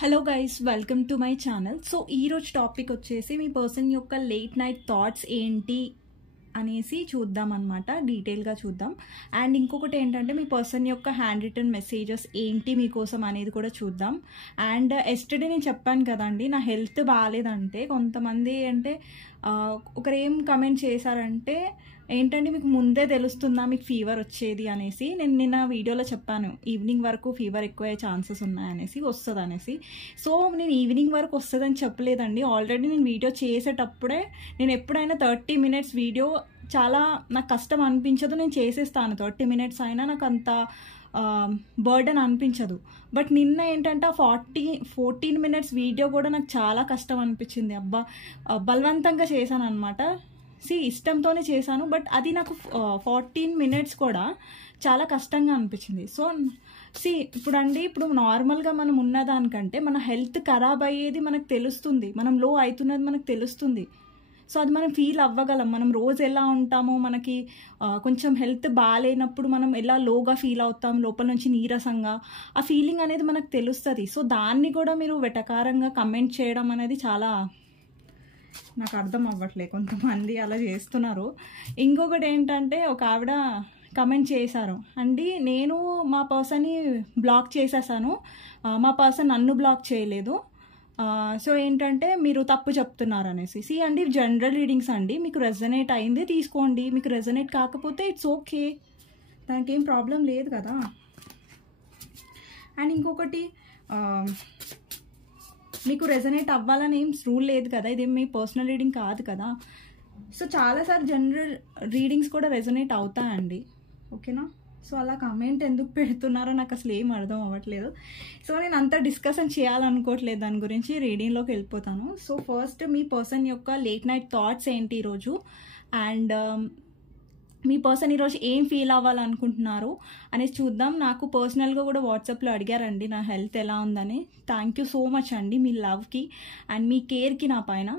Hello guys, welcome to my channel. So ఈరోజు topic వచ్చేసి మీ person యొక్క లేట్ నైట్ థాట్స్ ఏంటి అనేసి చూద్దాం అనమాట. డీటెయిల్గా చూద్దాం. అండ్ ఇంకొకటి ఏంటంటే మీ పర్సన్ యొక్క హ్యాండ్ రిటర్న్ మెసేజెస్ ఏంటి మీకోసం అనేది కూడా చూద్దాం. అండ్ ఎస్టర్డే నేను చెప్పాను కదండి, నా హెల్త్ బాగాలేదంటే కొంతమంది అంటే ఒకరు ఏం కమెంట్ చేశారంటే ఏంటంటే మీకు ముందే తెలుస్తుందా మీకు ఫీవర్ వచ్చేది అనేసి. నేను నిన్న వీడియోలో చెప్పాను ఈవినింగ్ వరకు ఫీవర్ ఎక్కువ అయ్యే ఛాన్సెస్ ఉన్నాయనేసి, వస్తుంది అనేసి. సో నేను ఈవినింగ్ వరకు వస్తుందని చెప్పలేదండి. ఆల్రెడీ నేను వీడియో చేసేటప్పుడే నేను ఎప్పుడైనా 30 minutes వీడియో చాలా నాకు కష్టం అనిపించదు, నేను చేసేస్తాను. 30 minutes అయినా నాకు అంత బర్డెన్ అనిపించదు. బట్ నిన్న ఏంటంటే 14 minutes వీడియో కూడా నాకు చాలా కష్టం అనిపించింది. అబ్బా బలవంతంగా చేశాను అనమాట. ఇష్టంతోనే చేశాను, బట్ అది నాకు 14 minutes కూడా చాలా కష్టంగా అనిపించింది. సో ఇప్పుడు నార్మల్గా మనం ఉన్నదానికంటే మన హెల్త్ ఖరాబ్ అయ్యేది మనకు తెలుస్తుంది, మనం లో అవుతున్నది మనకు తెలుస్తుంది. సో అది మనం ఫీల్ అవ్వగలం. మనం రోజు ఎలా ఉంటామో, మనకి కొంచెం హెల్త్ బాగాలేనప్పుడు మనం ఎలా లోగా ఫీల్ అవుతాం, లోపల నుంచి నీరసంగా, ఆ ఫీలింగ్ అనేది మనకు తెలుస్తుంది. సో దాన్ని కూడా మీరు వెటకారంగా కమెంట్ చేయడం అనేది చాలా నాకు అర్థం అవ్వట్లే. కొంతమంది అలా చేస్తున్నారు. ఇంకొకటి ఏంటంటే ఒక ఆవిడ కమెంట్ చేశారు అండి, నేను మా పర్సన్ని బ్లాక్ చేసేసాను, మా పర్సన్ నన్ను బ్లాక్ చేయలేదు, సో ఏంటంటే మీరు తప్పు చెప్తున్నారు అనేసి. అండి జనరల్ రీడింగ్స్ అండి, మీకు రెజనేట్ అయిందే తీసుకోండి, మీకు రెజనేట్ కాకపోతే ఇట్స్ ఓకే, దానికి ఏం ప్రాబ్లం లేదు కదా. అండ్ ఇంకొకటి మీకు రెజనేట్ అవ్వాలని ఏం రూల్ లేదు కదా, ఇదేం మీ పర్సనల్ రీడింగ్ కాదు కదా. సో చాలాసార్లు జనరల్ రీడింగ్స్ కూడా రెజనేట్ అవుతాయండి, ఓకేనా. సో అలా కమెంట్ ఎందుకు పెడుతున్నారో నాకు అసలు ఏం అర్థం అవ్వట్లేదు. సో నేను అంత డిస్కషన్ చేయాలనుకోవట్లేదు దాని గురించి, రీడింగ్లోకి వెళ్ళిపోతాను. సో ఫస్ట్ మీ పర్సన్ యొక్క లేట్ నైట్ థాట్స్ ఏంటి ఈరోజు, అండ్ మీ పర్సన్ ఈరోజు ఏం ఫీల్ అవ్వాలనుకుంటున్నారు అనేసి చూద్దాం. నాకు పర్సనల్గా కూడా వాట్సాప్లో అడిగారండి నా హెల్త్ ఎలా ఉందని. థ్యాంక్ యూ సో మచ్ అండి మీ లవ్కి అండ్ మీ కేర్కి నా పైన,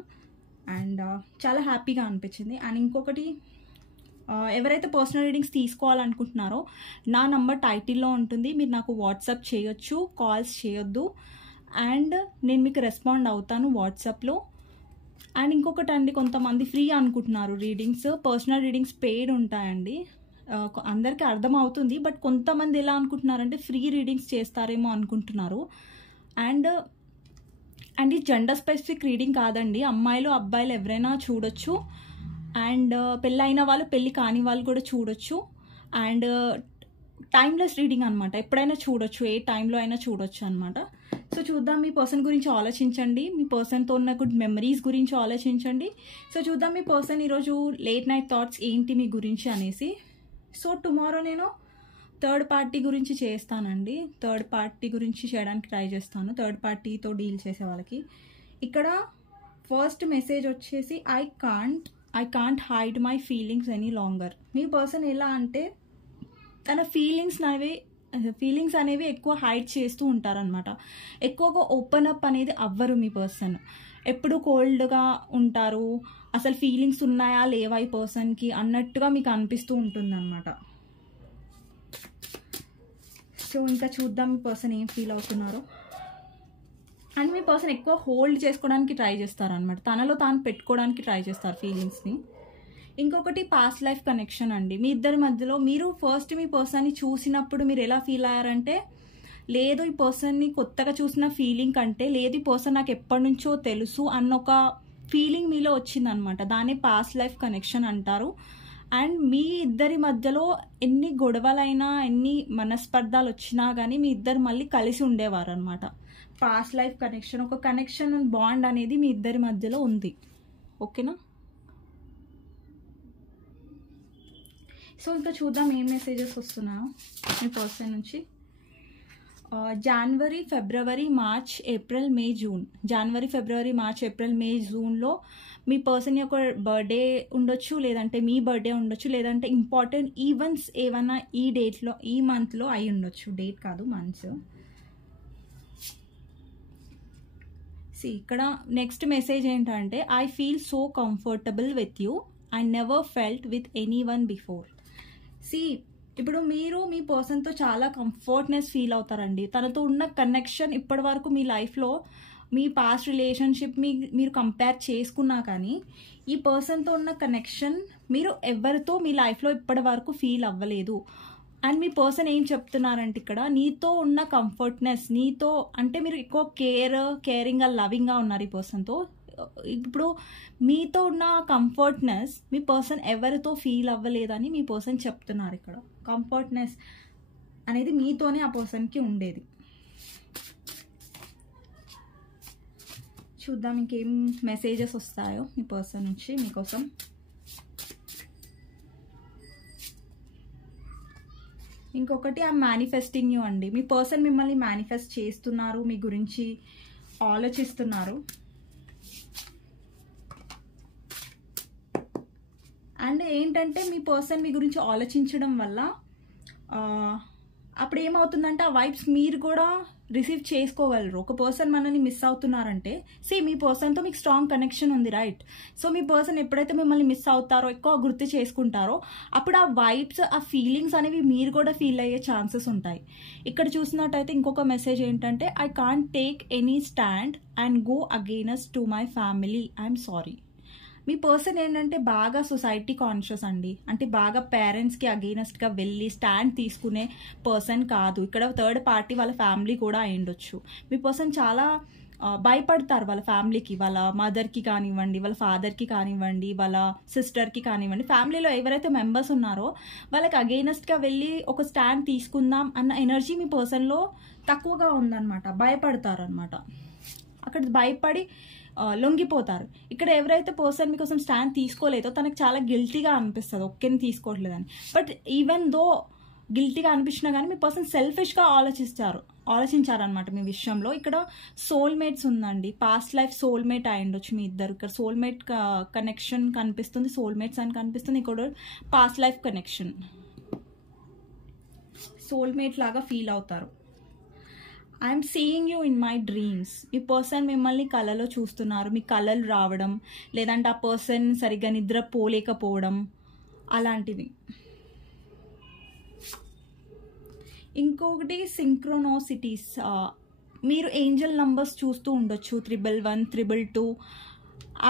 అండ్ చాలా హ్యాపీగా అనిపించింది. అండ్ ఇంకొకటి, ఎవరైతే పర్సనల్ రీడింగ్స్ తీసుకోవాలనుకుంటున్నారో నా నంబర్ టైటిల్లో ఉంటుంది, మీరు నాకు వాట్సాప్ చేయొచ్చు, కాల్స్ చేయొద్దు, అండ్ నేను మీకు రెస్పాండ్ అవుతాను వాట్సాప్లో. అండ్ ఇంకొకటి అండి, కొంతమంది ఫ్రీ అనుకుంటున్నారు రీడింగ్స్, పర్సనల్ రీడింగ్స్ పెయిడ్ ఉంటాయండి, అందరికీ అర్థం అవుతుంది. బట్ కొంతమంది ఎలా అనుకుంటున్నారంటే ఫ్రీ రీడింగ్స్ చేస్తారేమో అనుకుంటున్నారు. అండ్ ఇది జెండర్ స్పెసిఫిక్ రీడింగ్ కాదండి, అమ్మాయిలు అబ్బాయిలు ఎవరైనా చూడొచ్చు. అండ్ పెళ్ళైన వాళ్ళు పెళ్ళి కాని వాళ్ళు కూడా చూడొచ్చు. అండ్ టైమ్లెస్ రీడింగ్ అనమాట, ఎప్పుడైనా చూడొచ్చు, ఏ టైంలో అయినా చూడొచ్చు అనమాట. సో చూద్దాం, మీ పర్సన్ గురించి ఆలోచించండి, మీ పర్సన్తో ఉన్న గుడ్ మెమరీస్ గురించి ఆలోచించండి. సో చూద్దాం మీ పర్సన్ ఈరోజు లేట్ నైట్ థాట్స్ ఏంటి మీ గురించి అనేసి. సో టుమారో నేను థర్డ్ పార్టీ గురించి చేస్తానండి, థర్డ్ పార్టీ గురించి చేయడానికి ట్రై చేస్తాను, థర్డ్ పార్టీతో డీల్ చేసే వాళ్ళకి. ఇక్కడ ఫస్ట్ మెసేజ్ వచ్చేసి I can't hide my feelings any longer. Me person ఎలా అంటే తన ఫీలింగ్స్ అనేవి ఎక్కువ హైడ్ చేస్తూ ఉంటారనమాట. ఎక్కువగా ఓపెన్ అప్ అనేది అవ్వరు మీ పర్సన్, ఎప్పుడు కోల్డ్గా ఉంటారు. అసలు ఫీలింగ్స్ ఉన్నాయా లేవా ఈ పర్సన్కి అన్నట్టుగా మీకు అనిపిస్తూ ఉంటుందన్నమాట. సో ఇంకా చూద్దాం మీ పర్సన్ ఏం ఫీల్ అవుతున్నారో. అండ్ మీ పర్సన్ ఎక్కువ హోల్డ్ చేసుకోవడానికి ట్రై చేస్తారనమాట, తనలో తాను పెట్టుకోవడానికి ట్రై చేస్తారు ఫీలింగ్స్ని. ఇంకొకటి పాస్ట్ లైఫ్ కనెక్షన్ అండి, మీ ఇద్దరి మధ్యలో మీరు ఫస్ట్ మీ పర్సన్ని చూసినప్పుడు మీరు ఎలా ఫీల్ అయ్యారంటే, లేదు ఈ పర్సన్ని కొత్తగా చూసిన ఫీలింగ్ కంటే, లేదు ఈ పర్సన్ నాకు ఎప్పటి నుంచో తెలుసు అన్న ఒక ఫీలింగ్ మీలో వచ్చిందనమాట. దాన్ని పాస్ట్ లైఫ్ కనెక్షన్ అంటారు. అండ్ మీ ఇద్దరి మధ్యలో ఎన్ని గొడవలైనా ఎన్ని మనస్పర్ధాలు వచ్చినా కానీ మీ ఇద్దరు మళ్ళీ కలిసి ఉండేవారు అనమాట. పాస్ట్ లైఫ్ కనెక్షన్, ఒక కనెక్షన్ బాండ్ అనేది మీ ఇద్దరి మధ్యలో ఉంది, ఓకేనా. సో ఇంకా చూద్దాం ఏం మెసేజెస్ వస్తున్నాయో మీ పర్సన్ నుంచి. జనవరి, ఫిబ్రవరి, మార్చ్, ఏప్రిల్, మే, జూన్. జనవరి, ఫిబ్రవరి, మార్చ్, ఏప్రిల్, మే, జూన్లో మీ పర్సన్ యొక్క బర్త్డే ఉండొచ్చు, లేదంటే మీ బర్త్డే ఉండొచ్చు, లేదంటే ఇంపార్టెంట్ ఈవెంట్స్ ఏమైనా ఈ డేట్లో ఈ మంత్లో అయి ఉండొచ్చు, డేట్ కాదు మంత్స్. ఇక్కడ నెక్స్ట్ మెసేజ్ ఏంటంటే I feel so comfortable with you, I never felt with any one before. ఇప్పుడు మీరు మీ పర్సన్తో చాలా కంఫర్ట్నెస్ ఫీల్ అవుతారండి. తనతో ఉన్న కనెక్షన్ ఇప్పటి వరకు మీ లైఫ్లో మీ పాస్ట్ రిలేషన్షిప్ మీరు కంపేర్ చేసుకున్నా కానీ ఈ పర్సన్తో ఉన్న కనెక్షన్ మీరు ఎవరితో మీ లైఫ్లో ఇప్పటి వరకు ఫీల్ అవ్వలేదు. అండ్ మీ పర్సన్ ఏం చెప్తున్నారంటే ఇక్కడ నీతో ఉన్న కంఫర్ట్నెస్, నీతో అంటే మీరు ఎక్కువ కేరింగ్గా లవింగ్గా ఉన్నారు ఈ పర్సన్తో. ఇప్పుడు మీతో ఉన్న కంఫర్ట్నెస్ మీ పర్సన్ ఎవరితో ఫీల్ అవ్వలేదని మీ పర్సన్ చెప్తున్నారు. ఇక్కడ కంఫర్ట్నెస్ అనేది మీతోనే ఆ పర్సన్కి ఉండేది. చూద్దాం ఇంకేం మెసేజెస్ వస్తాయో మీ పర్సన్ నుంచి మీకోసం. ఇంకొకటి ఐఎమ్ మేనిఫెస్టింగ్ యూ అండి. మీ పర్సన్ మిమ్మల్ని మేనిఫెస్ట్ చేస్తున్నారు, మీ గురించి ఆలోచిస్తున్నారు. అండ్ ఏంటంటే మీ పర్సన్ మీ గురించి ఆలోచించడం వల్ల అప్పుడు ఏమవుతుందంటే ఆ వైబ్స్ మీరు కూడా రిసీవ్ చేసుకోగలరు. ఒక పర్సన్ మనల్ని మిస్ అవుతున్నారంటే మీ పర్సన్తో మీకు స్ట్రాంగ్ కనెక్షన్ ఉంది, రైట్? సో మీ పర్సన్ ఎప్పుడైతే మిమ్మల్ని మిస్ అవుతారో, ఎక్కువ గుర్తు చేసుకుంటారో, అప్పుడు ఆ వైబ్స్, ఆ ఫీలింగ్స్ అనేవి మీరు కూడా ఫీల్ అయ్యే ఛాన్సెస్ ఉంటాయి. ఇక్కడ చూసినట్టయితే ఇంకొక మెసేజ్ ఏంటంటే I can't take any stand and go against to my family, I'm sorry. మీ పర్సన్ ఏంటంటే బాగా సొసైటీ కాన్షియస్ అండి. అంటే బాగా పేరెంట్స్కి అగెయినెస్ట్గా వెళ్ళి స్టాండ్ తీసుకునే పర్సన్ కాదు. ఇక్కడ థర్డ్ పార్టీ వాళ్ళ ఫ్యామిలీ కూడా అయ్యుండొచ్చు. మీ పర్సన్ చాలా భయపడతారు వాళ్ళ ఫ్యామిలీకి, వాళ్ళ మదర్కి కానివ్వండి, వాళ్ళ ఫాదర్కి కానివ్వండి, వాళ్ళ సిస్టర్కి కానివ్వండి, ఫ్యామిలీలో ఎవరైతే మెంబర్స్ ఉన్నారో వాళ్ళకి అగెయినెస్ట్గా వెళ్ళి ఒక స్టాండ్ తీసుకుందాం అన్న ఎనర్జీ మీ పర్సన్లో తక్కువగా ఉందన్నమాట. భయపడతారు అనమాట. అక్కడ భయపడి లొంగిపోతారు. ఇక్కడ ఎవరైతే పర్సన్ మీకోసం స్టాండ్ తీసుకోలేదో తనకు చాలా గిల్టీగా అనిపిస్తుంది, ఒక్కరిని తీసుకోవట్లేదని. బట్ ఈవెన్ దో గిల్టీగా అనిపించినా కానీ మీ పర్సన్ సెల్ఫిష్గా ఆలోచించారనమాట మీ విషయంలో. ఇక్కడ సోల్మేట్స్ ఉందండి, పాస్ట్ లైఫ్ సోల్మేట్ అయి ఉండొచ్చు మీ ఇద్దరు. ఇక్కడ సోల్మేట్ కనెక్షన్ కనిపిస్తుంది, సోల్మేట్స్ అని కనిపిస్తుంది. ఇక్కడ పాస్ట్ లైఫ్ కనెక్షన్, సోల్మేట్ లాగా ఫీల్ అవుతారు. I'm seeing you in my dreams. ఈ పర్సన్ మిమ్మల్ని కళలో చూస్తున్నారు, మీ కళలు రావడం, లేదంటే ఆ పర్సన్ సరిగ్గా నిద్రపోలేకపోవడం అలాంటివి. ఇంకొకటి సింక్రోనోసిటీస్. మీరు ఏంజల్ నంబర్స్ చూస్తూ ఉండొచ్చు, 111, 222,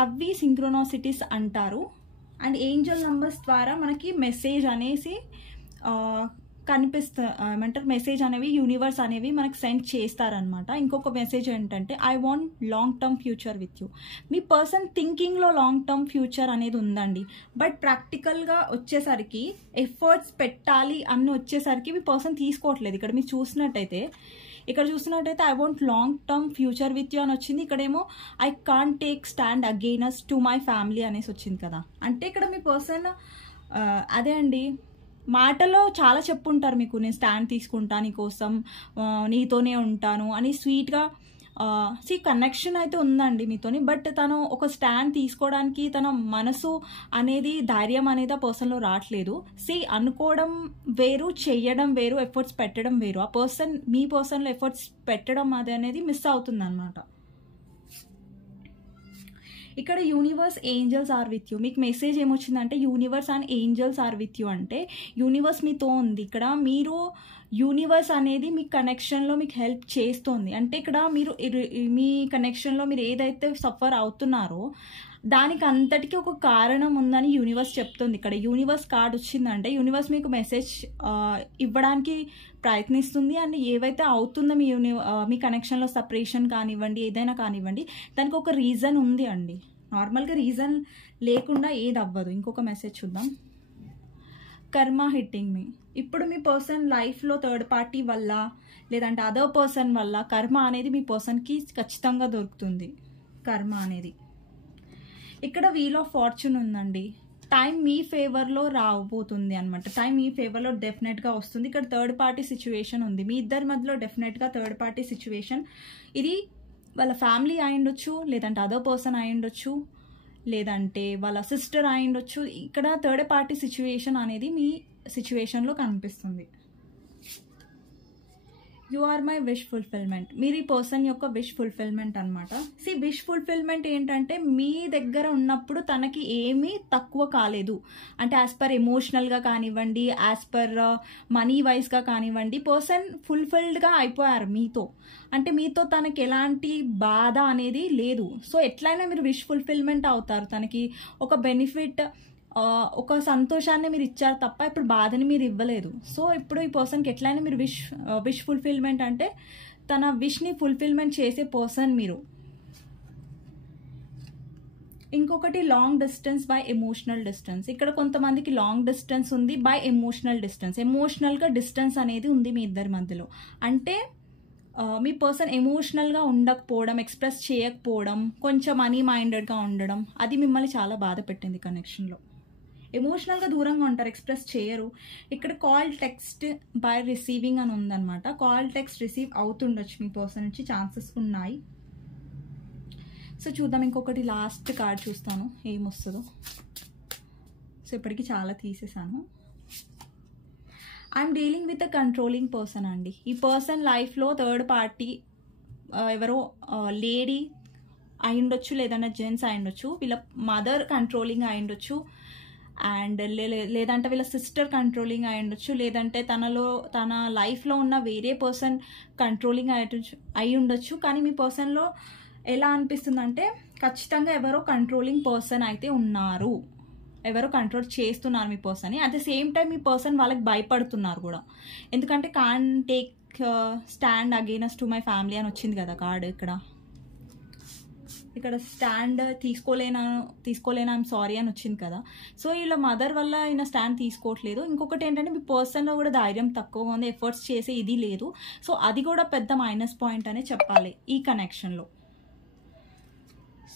అవి సింక్రోనోసిటీస్ అంటారు. అండ్ ఏంజల్ నంబర్స్ ద్వారా మనకి మెసేజ్ అనేసి ఏమంటారు, మెసేజ్ అనేవి యూనివర్స్ అనేవి మనకు సెండ్ చేస్తారనమాట. ఇంకొక మెసేజ్ ఏంటంటే I want long term future with you. మీ పర్సన్ థింకింగ్లో లాంగ్ టర్మ్ ఫ్యూచర్ అనేది ఉందండి. బట్ ప్రాక్టికల్గా వచ్చేసరికి ఎఫర్ట్స్ పెట్టాలి అన్ని వచ్చేసరికి మీ పర్సన్ తీసుకోవట్లేదు. ఇక్కడ మీరు చూసినట్టయితే I want long term future with you అని వచ్చింది. ఇక్కడేమో I can't take stand against to my family అనేసి వచ్చింది కదా. అంటే ఇక్కడ మీ పర్సన్ అదే అండి, మాటలో చాలా చెప్పుంటారు మీకు, నేను స్టాండ్ తీసుకుంటా నీకోసం, నీతోనే ఉంటాను అని స్వీట్గా. కనెక్షన్ అయితే ఉందండి మీతోని. బట్ తను ఒక స్టాండ్ తీసుకోవడానికి తన మనసు అనేది, ధైర్యం అనేది ఆ పర్సన్లో రావట్లేదు. అనుకోవడం వేరు, చెయ్యడం వేరు, ఎఫర్ట్స్ పెట్టడం వేరు. ఆ పర్సన్ మీ పర్సన్లో ఎఫర్ట్స్ పెట్టడం అది అనేది మిస్ అవుతుంది అనమాట. ఇక్కడ universe angels are with you. మీకు మెసేజ్ ఏమొచ్చిందంటే universe and angels are with you. అంటే యూనివర్స్ మీతో ఉంది. ఇక్కడ మీరు యూనివర్స్ అనేది మీ కనెక్షన్లో మీకు హెల్ప్ చేస్తుంది. అంటే ఇక్కడ మీరు మీ కనెక్షన్లో మీరు ఏదైతే సఫర్ అవుతున్నారో దానికి అంతటికీ ఒక కారణం ఉందని యూనివర్స్ చెప్తుంది. ఇక్కడ యూనివర్స్ కార్డ్ వచ్చిందంటే యూనివర్స్ మీకు మెసేజ్ ఇవ్వడానికి ప్రయత్నిస్తుంది. అండ్ ఏవైతే అవుతుందో మీ కనెక్షన్లో సపరేషన్ కానివ్వండి, ఏదైనా కానివ్వండి, దానికి ఒక రీజన్ ఉంది అండి. నార్మల్గా రీజన్ లేకుండా ఏది అవ్వదు. ఇంకొక మెసేజ్ చూద్దాం. కర్మ హిట్టింగ్ మీ. ఇప్పుడు మీ పర్సన్ లైఫ్లో థర్డ్ పార్టీ వల్ల లేదంటే అదర్ పర్సన్ వల్ల కర్మ అనేది మీ పర్సన్కి ఖచ్చితంగా దొరుకుతుంది. కర్మ అనేది ఇక్కడ వీల్ ఆఫ్ ఫార్చ్యూన్ ఉందండి. టైం మీ ఫేవర్లో రాబోతుంది అనమాట. టైం మీ ఫేవర్లో డెఫినెట్గా వస్తుంది. ఇక్కడ థర్డ్ పార్టీ సిచ్యువేషన్ ఉంది మీ ఇద్దరి మధ్యలో. డెఫినెట్గా థర్డ్ పార్టీ సిచ్యువేషన్, ఇది వాళ్ళ ఫ్యామిలీ అయ్యుండొచ్చు, లేదంటే అదర్ పర్సన్ అయ్యుండొచ్చు, లేదంటే వాళ్ళ సిస్టర్ అయ్యుండొచ్చు. ఇక్కడ థర్డ్ పార్టీ సిచ్యువేషన్ అనేది మీ సిచ్యువేషన్లో కనిపిస్తుంది. You are my wish fulfilment. మీరు ఈ పర్సన్ యొక్క విష్ ఫుల్ఫిల్మెంట్ అనమాట. విష్ ఫుల్ఫిల్మెంట్ ఏంటంటే మీ దగ్గర ఉన్నప్పుడు తనకి ఏమీ తక్కువ కాలేదు. అంటే యాజ్ పర్ ఎమోషనల్గా కానివ్వండి, యాజ్ పర్ మనీ వైజ్గా కానివ్వండి, పర్సన్ ఫుల్ఫిల్డ్గా అయిపోయారు మీతో. అంటే మీతో తనకి ఎలాంటి బాధ అనేది లేదు. సో ఎట్లయినా మీరు విష్ ఫుల్ఫిల్మెంట్ అవుతారు. తనకి ఒక బెనిఫిట్, ఒక సంతోషాన్ని మీరు ఇచ్చారు తప్ప ఇప్పుడు బాధని మీరు ఇవ్వలేదు. సో ఇప్పుడు ఈ పర్సన్కి ఎట్లయినా మీరు విష్ ఫుల్ఫిల్మెంట్ అంటే తన విష్ని ఫుల్ఫిల్మెంట్ చేసే పర్సన్ మీరు. ఇంకొకటి long distance by emotional distance. ఇక్కడ కొంతమందికి లాంగ్ డిస్టెన్స్ ఉంది బై ఎమోషనల్ డిస్టెన్స్. ఎమోషనల్గా డిస్టెన్స్ అనేది ఉంది మీ ఇద్దరి మధ్యలో. అంటే మీ పర్సన్ ఎమోషనల్గా ఉండకపోవడం, ఎక్స్ప్రెస్ చేయకపోవడం, కొంచెం మనీ మైండెడ్గా ఉండడం, అది మిమ్మల్ని చాలా బాధ పెట్టింది కనెక్షన్లో. ఎమోషనల్గా దూరంగా ఉంటారు, ఎక్స్ప్రెస్ చేయరు. ఇక్కడ కాల్ టెక్స్ట్ బై రిసీవింగ్ అని ఉందన్నమాట. కాల్ టెక్స్ట్ రిసీవ్ అవుతుండొచ్చు మీ పర్సన్ నుంచి, ఛాన్సెస్ ఉన్నాయి. సో చూద్దాం, ఇంకొకటి లాస్ట్ కార్డ్ చూస్తాను ఏమొస్తుందో. సో ఇప్పటికి చాలా తీసేసాను. I'm dealing with a controlling person అండి. ఈ పర్సన్ లైఫ్లో థర్డ్ పార్టీ ఎవరో లేడీ అయి ఉండొచ్చు, లేదన్నా జెంట్స్ అయి ఉండొచ్చు. వీళ్ళ మదర్ కంట్రోలింగ్ అయి ఉండొచ్చు, అండ్ లేదంటే వీళ్ళ సిస్టర్ కంట్రోలింగ్ అయి ఉండొచ్చు, లేదంటే తన లైఫ్లో ఉన్న వేరే పర్సన్ కంట్రోలింగ్ అయి ఉండొచ్చు. కానీ మీ పర్సన్లో ఎలా అనిపిస్తుందంటే ఖచ్చితంగా ఎవరో కంట్రోలింగ్ పర్సన్ అయితే ఉన్నారు, ఎవరో కంట్రోల్ చేస్తున్నారు మీ పర్సన్ని. అట్ ద సేమ్ టైం మీ పర్సన్ వాళ్ళకి భయపడుతున్నారు కూడా. ఎందుకంటే can't take stand against to my family అని వచ్చింది కదా కార్డ్. ఇక్కడ స్టాండ్ తీసుకోలేను ఐఎమ్ సారీ అని వచ్చింది కదా. సో వీళ్ళ మదర్ వల్ల ఈయన స్టాండ్ తీసుకోవట్లేదు. ఇంకొకటి ఏంటంటే మీ పర్సన్లో కూడా ధైర్యం తక్కువ ఉంది, ఎఫర్ట్స్ చేసే ఇది లేదు. సో అది కూడా పెద్ద మైనస్ పాయింట్ అనే చెప్పాలి ఈ కనెక్షన్లో.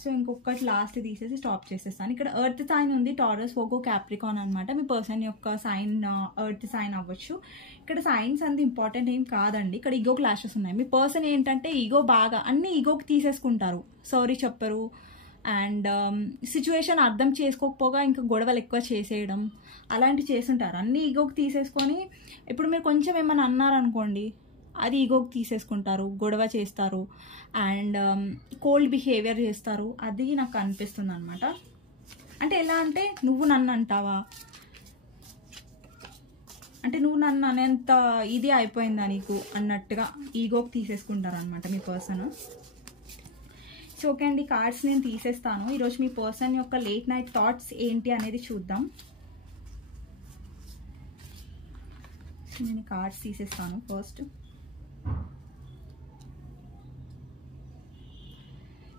సో ఇంకొకటి లాస్ట్ తీసేసి స్టాప్ చేసేస్తాను. ఇక్కడ ఎర్త్ సైన్ ఉంది, టారస్, వోగో, క్యాప్రికాన్ అనమాట. మీ పర్సన్ యొక్క సైన్ ఎర్త్ సైన్ అవ్వచ్చు. ఇక్కడ సైన్స్ అంత ఇంపార్టెంట్ ఏం కాదండి. ఇక్కడ ఈగో క్లాషెస్ ఉన్నాయి. మీ పర్సన్ ఏంటంటే ఈగో బాగా అన్ని ఈగోకి తీసేసుకుంటారు, సారీ చెప్పరు, అండ్ సిచ్యువేషన్ అర్థం చేసుకోకపోగా ఇంకా గొడవలు ఎక్కువ చేసేయడం అలాంటివి చేస్తుంటారు. అన్ని ఈగోకి తీసేసుకొని ఇప్పుడు మీరు కొంచెం ఏమైనా అన్నారనుకోండి, అది ఈగోకి తీసేసుకుంటారు, గొడవ చేస్తారు, అండ్ కోల్డ్ బిహేవియర్ చేస్తారు. అది నాకు అనిపిస్తుంది అనమాట. అంటే ఎలా అంటే నువ్వు నన్ను అంటావా, అంటే నువ్వు నన్ను అనేంత ఇది అయిపోయిందా నీకు అన్నట్టుగా ఈగోకి తీసేసుకుంటారు అనమాట మీ పర్సన్. సో ఓకే అండి, కార్డ్స్ నేను తీసేస్తాను. ఈరోజు మీ పర్సన్ యొక్క లేట్ నైట్ థాట్స్ ఏంటి అనేది చూద్దాం. నేను కార్డ్స్ తీసేస్తాను ఫస్ట్.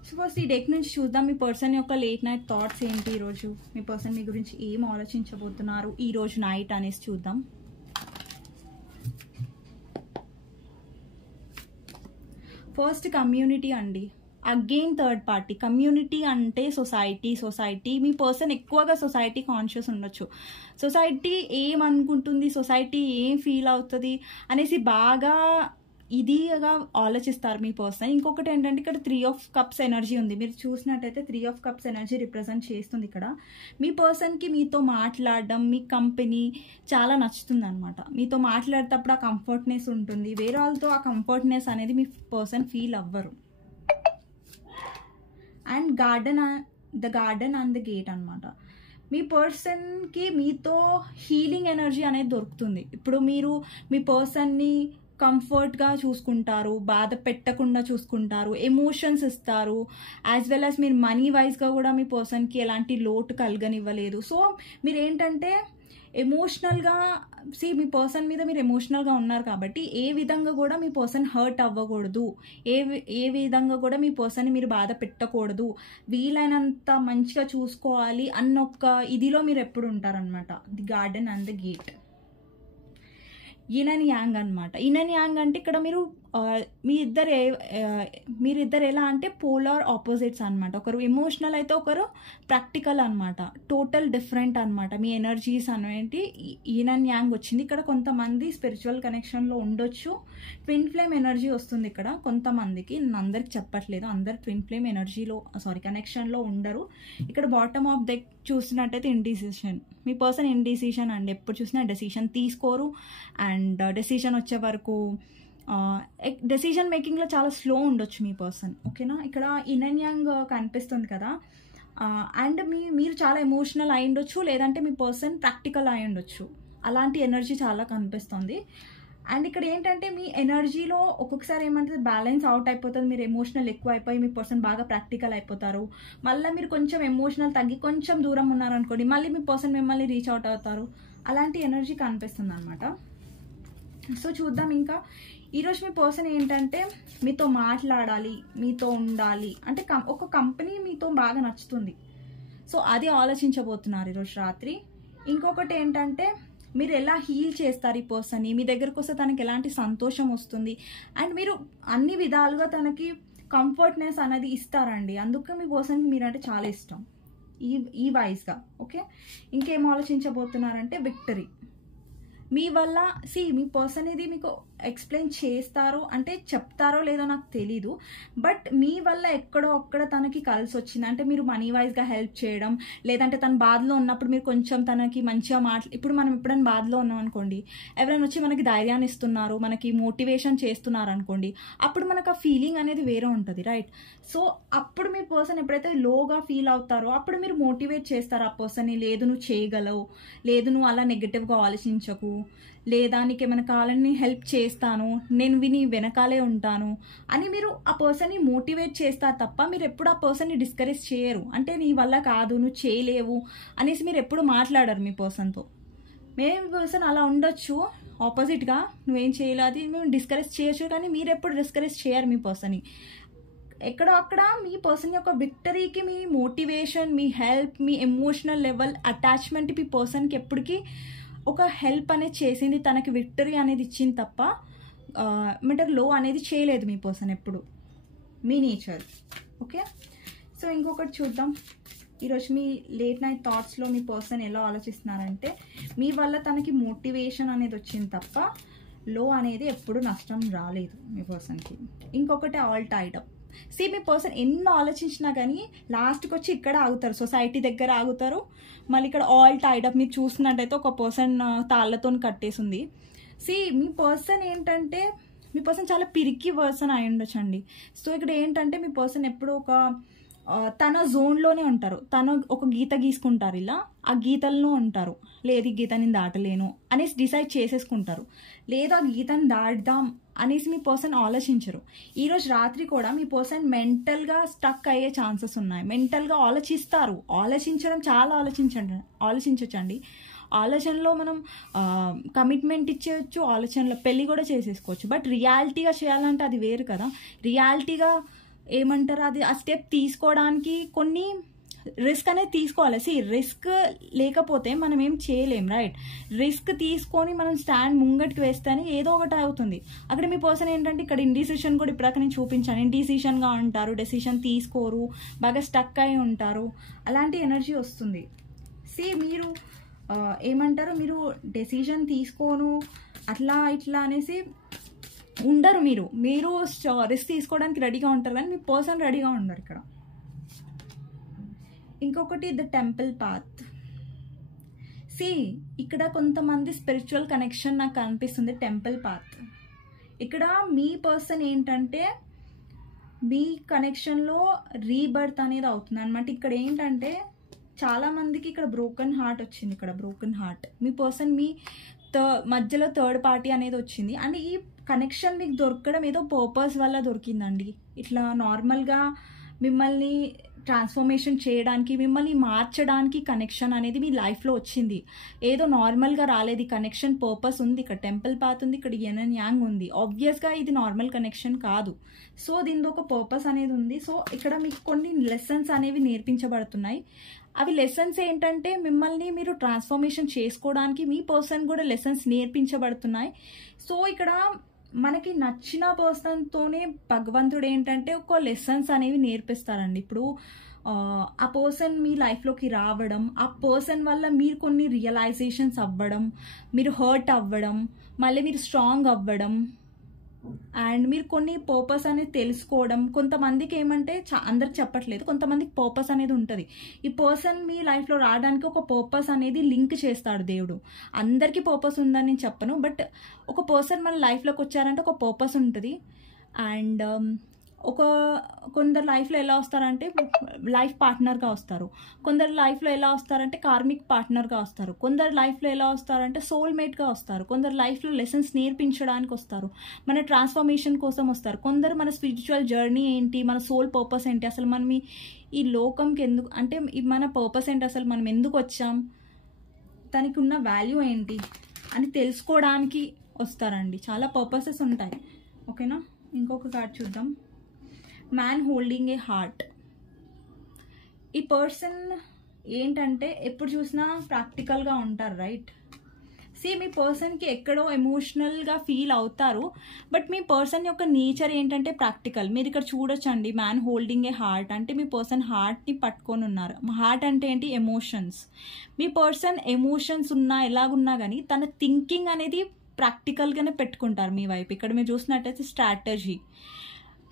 సో ఫస్ట్ ఈ డెక్ నుంచి చూద్దాం మీ పర్సన్ యొక్క లేట్ నైట్ థాట్స్ ఏంటి ఈరోజు. మీ పర్సన్ మీ గురించి ఏం ఆలోచించబోతున్నారు ఈరోజు నైట్ అనేసి చూద్దాం. ఫస్ట్ కమ్యూనిటీ అండి. Again third party. కమ్యూనిటీ అంటే సొసైటీ. మీ పర్సన్ ఎక్కువగా సొసైటీ కాన్షియస్ ఉండొచ్చు. సొసైటీ ఏమనుకుంటుంది, సొసైటీ ఏం ఫీల్ అవుతుంది అనేసి బాగా ఇదిగా ఆలోచిస్తారు మీ పర్సన్. ఇంకొకటి ఏంటంటే ఇక్కడ 3 of Cups ఎనర్జీ ఉంది. మీరు చూసినట్టయితే 3 of Cups ఎనర్జీ రిప్రజెంట్ చేస్తుంది ఇక్కడ. మీ పర్సన్కి మీతో మాట్లాడడం, మీ కంపెనీ చాలా నచ్చుతుంది అనమాట. మీతో మాట్లాడేటప్పుడు ఆ కంఫర్ట్నెస్ ఉంటుంది. వేరే వాళ్ళతో ఆ కంఫర్ట్నెస్ అనేది మీ పర్సన్ ఫీల్ అవ్వరు. And the garden and the gate అనమాట. మీ పర్సన్కి మీతో హీలింగ్ ఎనర్జీ అనేది దొరుకుతుంది. ఇప్పుడు మీరు మీ పర్సన్ని కంఫర్ట్గా చూసుకుంటారు, బాధ పెట్టకుండా చూసుకుంటారు, ఎమోషన్స్ ఇస్తారు, యాజ్ వెల్ యాజ్ మీరు మనీ వైజ్గా కూడా మీ పర్సన్కి ఎలాంటి లోటు కలగనివ్వలేదు. సో మీరు ఏంటంటే ఎమోషనల్గా మీ పర్సన్ మీద మీరు ఎమోషనల్గా ఉన్నారు కాబట్టి ఏ విధంగా కూడా మీ పర్సన్ హర్ట్ అవ్వకూడదు, ఏ విధంగా కూడా మీ పర్సన్ని మీరు బాధ పెట్టకూడదు, వీలైనంత మంచిగా చూసుకోవాలి అన్న ఒక ఇదిలో మీరు ఎప్పుడు ఉంటారనమాట. The garden and the gate. Yin and yang అనమాట. ఇన్ అండ్ యాంగ్ అంటే ఇక్కడ మీరిద్దరు ఎలా అంటే పోలార్ ఆపోజిట్స్ అనమాట. ఒకరు ఎమోషనల్ అయితే ఒకరు ప్రాక్టికల్ అనమాట. టోటల్ డిఫరెంట్ అనమాట మీ ఎనర్జీస్ అనేవి. ఇన్ అండ్ యాంగ్ వచ్చింది. ఇక్కడ కొంతమంది స్పిరిచువల్ కనెక్షన్లో ఉండొచ్చు. ట్విన్ ఫ్లేమ్ ఎనర్జీ వస్తుంది ఇక్కడ కొంతమందికి. నేను అందరికి చెప్పట్లేదు, అందరు ట్విన్ ఫ్లేమ్ ఎనర్జీలో కనెక్షన్లో ఉండరు. ఇక్కడ బాటమ్ ఆఫ్ డెక్ చూసినట్టయితే ఇండిసిషన్. మీ పర్సన్ ఇండిసిషన్ అండి. ఎప్పుడు చూసినా డెసిషన్ తీసుకోరు, అండ్ డెసిషన్ వచ్చే వరకు డెసిజన్ మేకింగ్లో చాలా స్లో ఉండొచ్చు మీ పర్సన్, ఓకేనా. ఇక్కడ ఇన్ అండ్ యాంగ్ కనిపిస్తుంది కదా. అండ్ మీరు చాలా ఎమోషనల్ అయి ఉండొచ్చు, లేదంటే మీ పర్సన్ ప్రాక్టికల్ అయి ఉండొచ్చు. అలాంటి ఎనర్జీ చాలా కనిపిస్తుంది. అండ్ ఇక్కడ ఏంటంటే మీ ఎనర్జీలో ఒక్కొక్కసారి ఏమంటుంది, బ్యాలెన్స్ అవుట్ అయిపోతుంది. మీరు ఎమోషనల్ ఎక్కువ అయిపోయి మీ పర్సన్ బాగా ప్రాక్టికల్ అయిపోతారు. మళ్ళీ మీరు కొంచెం ఎమోషనల్ తగ్గి కొంచెం దూరం ఉన్నారనుకోండి, మళ్ళీ మీ పర్సన్ మిమ్మల్ని రీచ్ అవుట్ అవుతారు. అలాంటి ఎనర్జీ కనిపిస్తుంది అనమాట. సో చూద్దాం. ఇంకా ఈరోజు మీ పర్సన్ ఏంటంటే మీతో మాట్లాడాలి, మీతో ఉండాలి, అంటే ఒక కంపెనీ మీతో బాగా నచ్చుతుంది. సో అది ఆలోచించబోతున్నారు ఈరోజు రాత్రి. ఇంకొకటి ఏంటంటే మీరు ఎలా హీల్ చేస్తారు ఈ పర్సన్ని, మీ దగ్గరకు వస్తే తనకి ఎలాంటి సంతోషం వస్తుంది, అండ్ మీరు అన్ని విధాలుగా తనకి కంఫర్ట్నెస్ అనేది ఇస్తారండి. అందుకే మీ పర్సన్కి మీరంటే చాలా ఇష్టం ఈ వాయిస్గా, ఓకే. ఇంకేం ఆలోచించబోతున్నారంటే విక్టరీ మీ వల్ల. మీ పర్సన్ ఇది మీకు ఎక్స్ప్లెయిన్ చేస్తారో అంటే చెప్తారో లేదో నాకు తెలీదు, బట్ మీ వల్ల ఎక్కడో అక్కడ తనకి కలిసి వచ్చింది. అంటే మీరు మనీ వైజ్గా హెల్ప్ చేయడం, లేదంటే తన బాధలో ఉన్నప్పుడు మీరు కొంచెం తనకి మంచిగా ఇప్పుడు మనం ఎప్పుడైనా బాధలో ఉన్నాం అనుకోండి, ఎవరైనా వచ్చి మనకి ధైర్యాన్ని ఇస్తున్నారు, మనకి మోటివేషన్ చేస్తున్నారు అనుకోండి, అప్పుడు మనకు ఆ ఫీలింగ్ అనేది వేరే ఉంటుంది, రైట్. సో అప్పుడు మీ పర్సన్ ఎప్పుడైతే లోగా ఫీల్ అవుతారో అప్పుడు మీరు మోటివేట్ చేస్తారు ఆ పర్సన్ని. లేదు నువ్వు చేయగలవు, లేదు నువ్వు అలా నెగటివ్గా ఆలోచించకు, లేదా నీకు ఏమైనా కావాలని హెల్ప్ చేస్తాను, నేను విని వెనకాలే ఉంటాను అని మీరు ఆ పర్సన్ని మోటివేట్ చేస్తారు తప్ప మీరు ఎప్పుడు ఆ పర్సన్ని డిస్కరేజ్ చేయరు. అంటే నీ వల్ల కాదు, నువ్వు చేయలేవు అనేసి మీరు ఎప్పుడు మాట్లాడరు మీ పర్సన్తో. మేము పర్సన్ అలా ఉండొచ్చు, ఆపోజిట్గా నువ్వేం చేయలేదు అది మేము డిస్కరేజ్ చేయొచ్చు, కానీ మీరు ఎప్పుడు డిస్కరేజ్ చేయరు మీ పర్సన్ని. ఎక్కడో అక్కడ మీ పర్సన్ యొక్క విక్టరీకి మీ మోటివేషన్, మీ హెల్ప్, మీ ఎమోషనల్ లెవెల్ అటాచ్మెంట్ మీ పర్సన్కి ఎప్పటికీ ఒక హెల్ప్ అనేది చేసింది, తనకి విక్టరీ అనేది ఇచ్చింది తప్ప ఏమంటారు లో అనేది చేయలేదు మీ పర్సన్ ఎప్పుడు. మీ నేచర్, ఓకే. సో ఇంకొకటి చూద్దాం. ఈరోజు మీ లేట్ నైట్ థాట్స్లో మీ పర్సన్ ఎలా ఆలోచిస్తున్నారంటే మీ వల్ల తనకి మోటివేషన్ అనేది వచ్చింది తప్ప లో అనేది ఎప్పుడు నష్టం రాలేదు మీ పర్సన్కి. ఇంకొకటి ఆల్ టైడ్ అప్. మీ పర్సన్ ఎన్నో ఆలోచించినా కానీ లాస్ట్కి వచ్చి ఇక్కడ ఆగుతారు, సొసైటీ దగ్గర ఆగుతారు. మళ్ళీ ఇక్కడ ఆల్ టైడ్ అప్ మీరు చూసినట్టయితే ఒక పర్సన్ తాళ్ళతో కట్టేసింది. మీ పర్సన్ ఏంటంటే మీ పర్సన్ చాలా పిరికి పర్సన్ అయి ఉండొచ్చండి. సో ఇక్కడ ఏంటంటే మీ పర్సన్ ఎప్పుడు ఒక తన జోన్లోనే ఉంటారు. తను ఒక గీత గీసుకుంటారు, ఇలా ఆ గీతల్లో ఉంటారు. లేదు ఈ గీత నేను దాటలేను అనేసి డిసైడ్ చేసేసుకుంటారు, లేదు ఆ గీతని దాటుదాం అనేసి మీ పర్సన్ ఆలోచించరు. ఈరోజు రాత్రి కూడా మీ పర్సన్ గా స్టక్ అయ్యే ఛాన్సెస్ ఉన్నాయి. మెంటల్గా ఆలోచిస్తారు. ఆలోచించడం చాలా ఆలోచించండి. ఆలోచనలో మనం కమిట్మెంట్ ఇచ్చేయచ్చు, ఆలోచనలో పెళ్లి కూడా చేసేసుకోవచ్చు. బట్ రియాలిటీగా చేయాలంటే అది వేరు కదా. రియాలిటీగా ఏమంటారు, అది ఆ స్టెప్ తీసుకోవడానికి కొన్ని రిస్క్ అనేది తీసుకోవాలి. రిస్క్ లేకపోతే మనం ఏం చేయలేం, రైట్. రిస్క్ తీసుకొని మనం స్టాండ్ ముంగటికి వేస్తేనే ఏదో ఒకటి అవుతుంది. అక్కడ మీ పర్సన్ ఏంటంటే ఇక్కడ ఇండిసిషన్ కూడా ఇప్పటిదాకా నేను చూపించాను. ఇండిసిషన్గా ఉంటారు, డెసిషన్ తీసుకోరు, బాగా స్టక్ అయి ఉంటారు. అలాంటి ఎనర్జీ వస్తుంది. మీరు ఏమంటారు, మీరు డెసిషన్ తీసుకోను అట్లా ఇట్లా అనేసి ఉండరు. మీరు రిస్క్ తీసుకోవడానికి రెడీగా ఉంటారు, కానీ మీ పర్సన్ రెడీగా ఉండరు ఇక్కడ. ఇంకొకటి ద టెంపుల్ పాత్. ఇక్కడ కొంతమంది స్పిరిచువల్ కనెక్షన్ నాకు కనిపిస్తుంది. టెంపుల్ పాత్ ఇక్కడ మీ పర్సన్ ఏంటంటే మీ కనెక్షన్లో రీబర్త్ అనేది అవుతుంది అనమాట. ఇక్కడ ఏంటంటే చాలా మందికి ఇక్కడ బ్రోకెన్ హార్ట్ వచ్చింది. ఇక్కడ బ్రోకెన్ హార్ట్ మీ పర్సన్ మీ మధ్యలో థర్డ్ పార్టీ అనేది వచ్చింది. అండ్ ఈ కనెక్షన్ మీకు దొరకడం ఏదో పర్పస్ వల్ల దొరికిందండి. ఇట్లా నార్మల్గా మిమ్మల్ని ట్రాన్స్ఫర్మేషన్ చేయడానికి, మిమ్మల్ని మార్చడానికి కనెక్షన్ అనేది మీ లైఫ్లో వచ్చింది. ఏదో నార్మల్గా రాలేదు. కనెక్షన్ పర్పస్ ఉంది. ఇక్కడ టెంపుల్ పాత్ ఉంది, ఇక్కడ యన్ అండ్ యాంగ్ ఉంది. ఆబ్వియస్గా ఇది నార్మల్ కనెక్షన్ కాదు. సో దీనిలో ఒక పర్పస్ అనేది ఉంది. సో ఇక్కడ మీకు కొన్ని లెసన్స్ అనేవి నేర్పించబడుతున్నాయి. అవి లెసన్స్ ఏంటంటే మిమ్మల్ని మీరు ట్రాన్స్ఫర్మేషన్ చేసుకోవడానికి మీ పర్సన్ కూడా లెసన్స్ నేర్పించబడుతున్నాయి. సో ఇక్కడ మనకి నచ్చిన పర్సన్తోనే భగవంతుడు ఏంటంటే ఒక లెసన్స్ అనేవి నేర్పిస్తారండి. ఇప్పుడు ఆ పర్సన్ మీ లైఫ్లోకి రావడం, ఆ పర్సన్ వల్ల మీరు కొన్ని రియలైజేషన్స్ అవ్వడం, మీరు హర్ట్ అవ్వడం, మళ్ళీ మీరు స్ట్రాంగ్ అవ్వడం, అండ్ మీరు కొన్ని పర్పస్ అనేది తెలుసుకోవడం, కొంతమందికి ఏమంటే అందరికి చెప్పట్లేదు, కొంతమందికి పర్పస్ అనేది ఉంటుంది. ఈ పర్సన్ మీ లైఫ్లో రావడానికి ఒక పర్పస్ అనేది లింక్ చేస్తాడు దేవుడు. అందరికీ పర్పస్ ఉందని నేను చెప్పను, బట్ ఒక పర్సన్ మన లైఫ్లోకి వచ్చారంటే ఒక పర్పస్ ఉంటుంది. అండ్ కొందరు లైఫ్లో ఎలా వస్తారంటే లైఫ్ పార్ట్నర్గా వస్తారు, కొందరు లైఫ్లో ఎలా వస్తారంటే కార్మిక్ పార్ట్నర్గా వస్తారు, కొందరు లైఫ్లో ఎలా వస్తారంటే సోల్మేట్గా వస్తారు, కొందరు లైఫ్లో లెసన్స్ నేర్పించడానికి వస్తారు, మన ట్రాన్స్ఫర్మేషన్ కోసం వస్తారు, కొందరు మన స్పిరిచువల్ జర్నీ ఏంటి, మన సోల్ పర్పస్ ఏంటి, అసలు మనం ఈ లోకంకి ఎందుకు, అంటే మన పర్పస్ ఏంటి, అసలు మనం ఎందుకు వచ్చాం, దానికి ఉన్న వాల్యూ ఏంటి అని తెలుసుకోవడానికి వస్తారండి. చాలా పర్పసెస్ ఉంటాయి. ఓకేనా, ఇంకొక కార్డ్ చూద్దాం. Man holding a heart. ఈ పర్సన్ ఏంటంటే ఎప్పుడు చూసినా ప్రాక్టికల్గా ఉంటారు, రైట్? మీ పర్సన్కి ఎక్కడో ఎమోషనల్గా ఫీల్ అవుతారు, బట్ మీ పర్సన్ యొక్క నేచర్ ఏంటంటే ప్రాక్టికల్. మీరు ఇక్కడ చూడొచ్చండి, మ్యాన్ హోల్డింగ్ ఏ హార్ట్ అంటే మీ పర్సన్ హార్ట్ని పట్టుకొని ఉన్నారు. హార్ట్ అంటే ఏంటి? ఎమోషన్స్. మీ పర్సన్ ఎమోషన్స్ ఉన్నా ఎలాగున్నా కానీ తన థింకింగ్ అనేది ప్రాక్టికల్గానే పెట్టుకుంటారు మీ వైపు. ఇక్కడ మీరు చూసినట్టయితే స్ట్రాటజీ,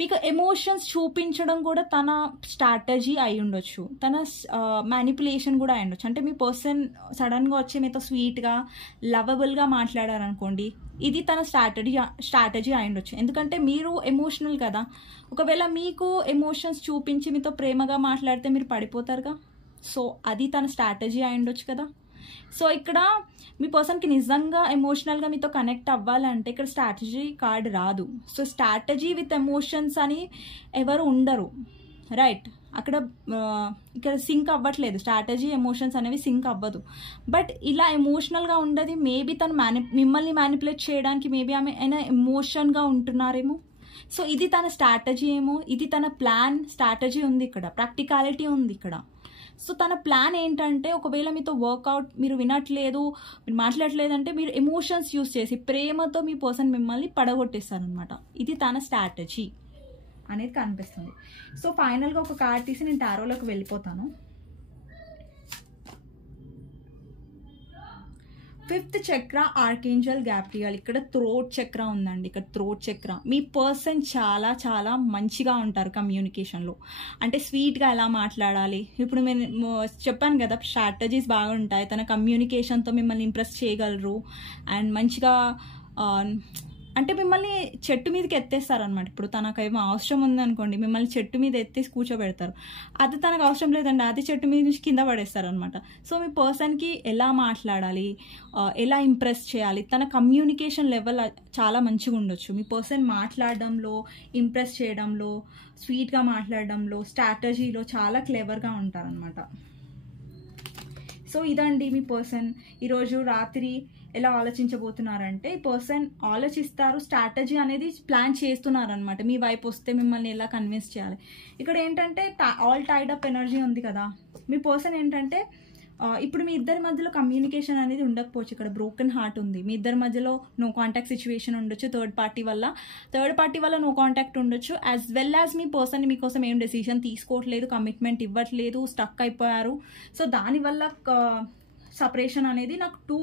మీకు ఎమోషన్స్ చూపించడం కూడా తన స్ట్రాటజీ అయి ఉండొచ్చు, తన మ్యానిపులేషన్ కూడా అయి ఉండొచ్చు. అంటే మీ పర్సన్ సడన్గా వచ్చి మీతో స్వీట్గా లవబుల్గా మాట్లాడారనుకోండి, ఇది తన స్ట్రాటజీ అయి ఉండొచ్చు. ఎందుకంటే మీరు ఎమోషనల్ కదా, ఒకవేళ మీకు ఎమోషన్స్ చూపించి మీతో ప్రేమగా మాట్లాడితే మీరు పడిపోతారుగా. సో అది తన స్ట్రాటజీ అయి ఉండొచ్చు కదా. సో ఇక్కడ మీ పర్సన్కి నిజంగా ఎమోషనల్గా మీతో కనెక్ట్ అవ్వాలంటే ఇక్కడ స్ట్రాటజీ కార్డ్ రాదు. సో స్ట్రాటజీ విత్ ఎమోషన్స్ అని ఎవరు ఉండరు, రైట్? ఇక్కడ సింక్ అవ్వట్లేదు, స్ట్రాటజీ ఎమోషన్స్ అనేవి సింక్ అవ్వదు. బట్ ఇలా ఎమోషనల్గా ఉండదు. మేబీ తను మిమ్మల్ని మ్యానిపులేట్ చేయడానికి మేబీ ఆమె అయినా ఎమోషన్గా ఉంటున్నారేమో. సో ఇది తన స్ట్రాటజీ ఏమో, ఇది తన ప్లాన్. స్ట్రాటజీ ఉంది ఇక్కడ, ప్రాక్టికాలిటీ ఉంది ఇక్కడ. సో తన ప్లాన్ ఏంటంటే ఒకవేళ మీతో వర్కౌట్ మీరు వినట్లేదు, మీరు మాట్లాడలేదంటే మీరు ఎమోషన్స్ యూస్ చేసి ప్రేమతో మీ పర్సన్ మిమ్మల్ని పడగొట్టేస్తారనమాట. ఇది తన స్ట్రాటజీ అనేది కనిపిస్తుంది. సో ఫైనల్గా ఒక కార్డ్ తీసి నేను టారోలోకి వెళ్ళిపోతాను. 5th చక్ర ఆర్కేంజల్ గ్యాబ్రియల్. ఇక్కడ థ్రోట్ చక్ర ఉందండి. ఇక్కడ థ్రోట్ చక్ర. మీ పర్సన్ చాలా చాలా మంచిగా ఉంటారు కమ్యూనికేషన్లో. అంటే స్వీట్గా ఎలా మాట్లాడాలి, ఇప్పుడు నేను చెప్పాను కదా స్ట్రాటజీస్ బాగా ఉంటాయి. తన కమ్యూనికేషన్తో మిమ్మల్ని ఇంప్రెస్ చేయగలరు. అండ్ మంచిగా అంటే మిమ్మల్ని చెట్టు మీదకి ఎత్తేస్తారనమాట. ఇప్పుడు తనకేమో అవసరం ఉందనుకోండి, మిమ్మల్ని చెట్టు మీద ఎత్తేసి కూర్చోబెడతారు. అది తనకు అవసరం లేదండి, అది చెట్టు మీద నుంచి కింద పడేస్తారనమాట. సో మీ పర్సన్కి ఎలా మాట్లాడాలి, ఎలా ఇంప్రెస్ చేయాలి, తన కమ్యూనికేషన్ లెవెల్ చాలా మంచిగా ఉండొచ్చు. మీ పర్సన్ మాట్లాడడంలో, ఇంప్రెస్ చేయడంలో, స్వీట్గా మాట్లాడడంలో, స్ట్రాటజీలో చాలా క్లెవర్గా ఉంటారనమాట. సో ఇదండి మీ పర్సన్ ఈరోజు రాత్రి ఎలా ఆలోచించబోతున్నారంటే, ఈ పర్సన్ ఆలోచిస్తారు, స్ట్రాటజీ అనేది ప్లాన్ చేస్తున్నారు అనమాట. మీ వైపు వస్తే మిమ్మల్ని ఎలా కన్విన్స్ చేయాలి. ఇక్కడ ఏంటంటే ఆల్ టైడ్ అప్ ఎనర్జీ ఉంది కదా. మీ పర్సన్ ఏంటంటే ఇప్పుడు మీ ఇద్దరి మధ్యలో కమ్యూనికేషన్ అనేది ఉండకపోవచ్చు. ఇక్కడ బ్రోకెన్ హార్ట్ ఉంది. మీ ఇద్దరి మధ్యలో నో కాంటాక్ట్ సిచ్యువేషన్ ఉండొచ్చు. థర్డ్ పార్టీ వల్ల నో కాంటాక్ట్ ఉండొచ్చు. యాజ్ వెల్ యాజ్ మీ పర్సన్ మీకోసం ఏం డెసిషన్ తీసుకోవట్లేదు, కమిట్మెంట్ ఇవ్వట్లేదు, స్టక్ అయిపోయారు. సో దానివల్ల సపరేషన్ అనేది నాకు 2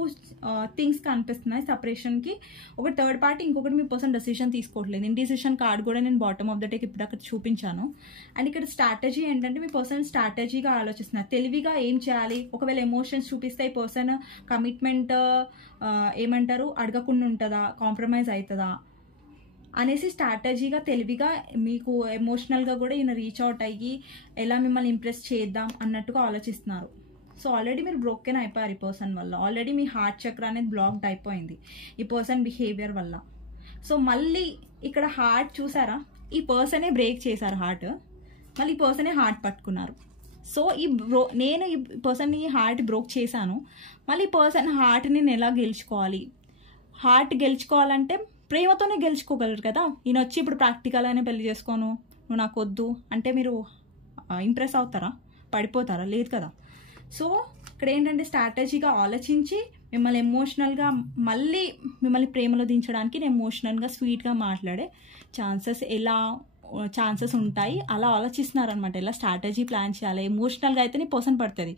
థింగ్స్ కనిపిస్తున్నాయి సపరేషన్కి. ఒకటి థర్డ్ పార్టీ, ఇంకొకటి మీ పర్సన్ డెసిషన్ తీసుకోవట్లేదు. ఇండిసిషన్ కార్డ్ కూడా నేను బాటమ్ ఆఫ్ ద డేకి ఇప్పుడు అక్కడ చూపించాను. అండ్ ఇక్కడ స్ట్రాటజీ ఏంటంటే మీ పర్సన్ స్ట్రాటజీగా ఆలోచిస్తున్నారు, తెలివిగా ఏం చేయాలి. ఒకవేళ ఎమోషన్స్ చూపిస్తే ఈ పర్సన్ కమిట్మెంట్ ఏమంటారు అడగకుండా ఉంటుందా, కాంప్రమైజ్ అవుతుందా అనేసి స్ట్రాటజీగా తెలివిగా మీకు ఎమోషనల్గా కూడా ఈయన రీచ్ అవుట్ అయ్యి ఎలా మిమ్మల్ని ఇంప్రెస్ చేద్దాం అన్నట్టుగా ఆలోచిస్తున్నారు. సో ఆల్రెడీ మీరు బ్రోకెన్ అయిపోయారు ఈ పర్సన్ వల్ల. ఆల్రెడీ మీ హార్ట్ చక్ర అనేది బ్లాక్డ్ అయిపోయింది ఈ పర్సన్ బిహేవియర్ వల్ల. సో మళ్ళీ ఇక్కడ హార్ట్ చూసారా, ఈ పర్సనే బ్రేక్ చేశారు హార్ట్, మళ్ళీ ఈ పర్సనే హార్ట్ పట్టుకున్నారు. సో నేను ఈ పర్సన్ని హార్ట్ బ్రోక్ చేశాను, మళ్ళీ ఈ పర్సన్ హార్ట్ని నేను ఎలా గెలుచుకోవాలి. హార్ట్ గెలుచుకోవాలంటే ప్రేమతోనే గెలుచుకోగలరు కదా. ఈయన వచ్చి ఇప్పుడు ప్రాక్టికల్గానే పెళ్లి చేసుకోను, నువ్వు నాకు వద్దు అంటే మీరు ఇంప్రెస్ అవుతారా, పడిపోతారా? లేదు కదా. సో ఇక్కడ ఏంటంటే స్ట్రాటజీగా ఆలోచించి మిమ్మల్ని ఎమోషనల్గా మిమ్మల్ని ప్రేమలో దించడానికి ఎమోషనల్గా స్వీట్గా మాట్లాడే ఛాన్సెస్ ఎలా ఛాన్సెస్ ఉంటాయి. అలా ఆలోచిస్తున్నారనమాట, ఎలా స్ట్రాటజీ ప్లాన్ చేయాలి. ఎమోషనల్గా అయితే నీ పర్సన్ పడుతుంది.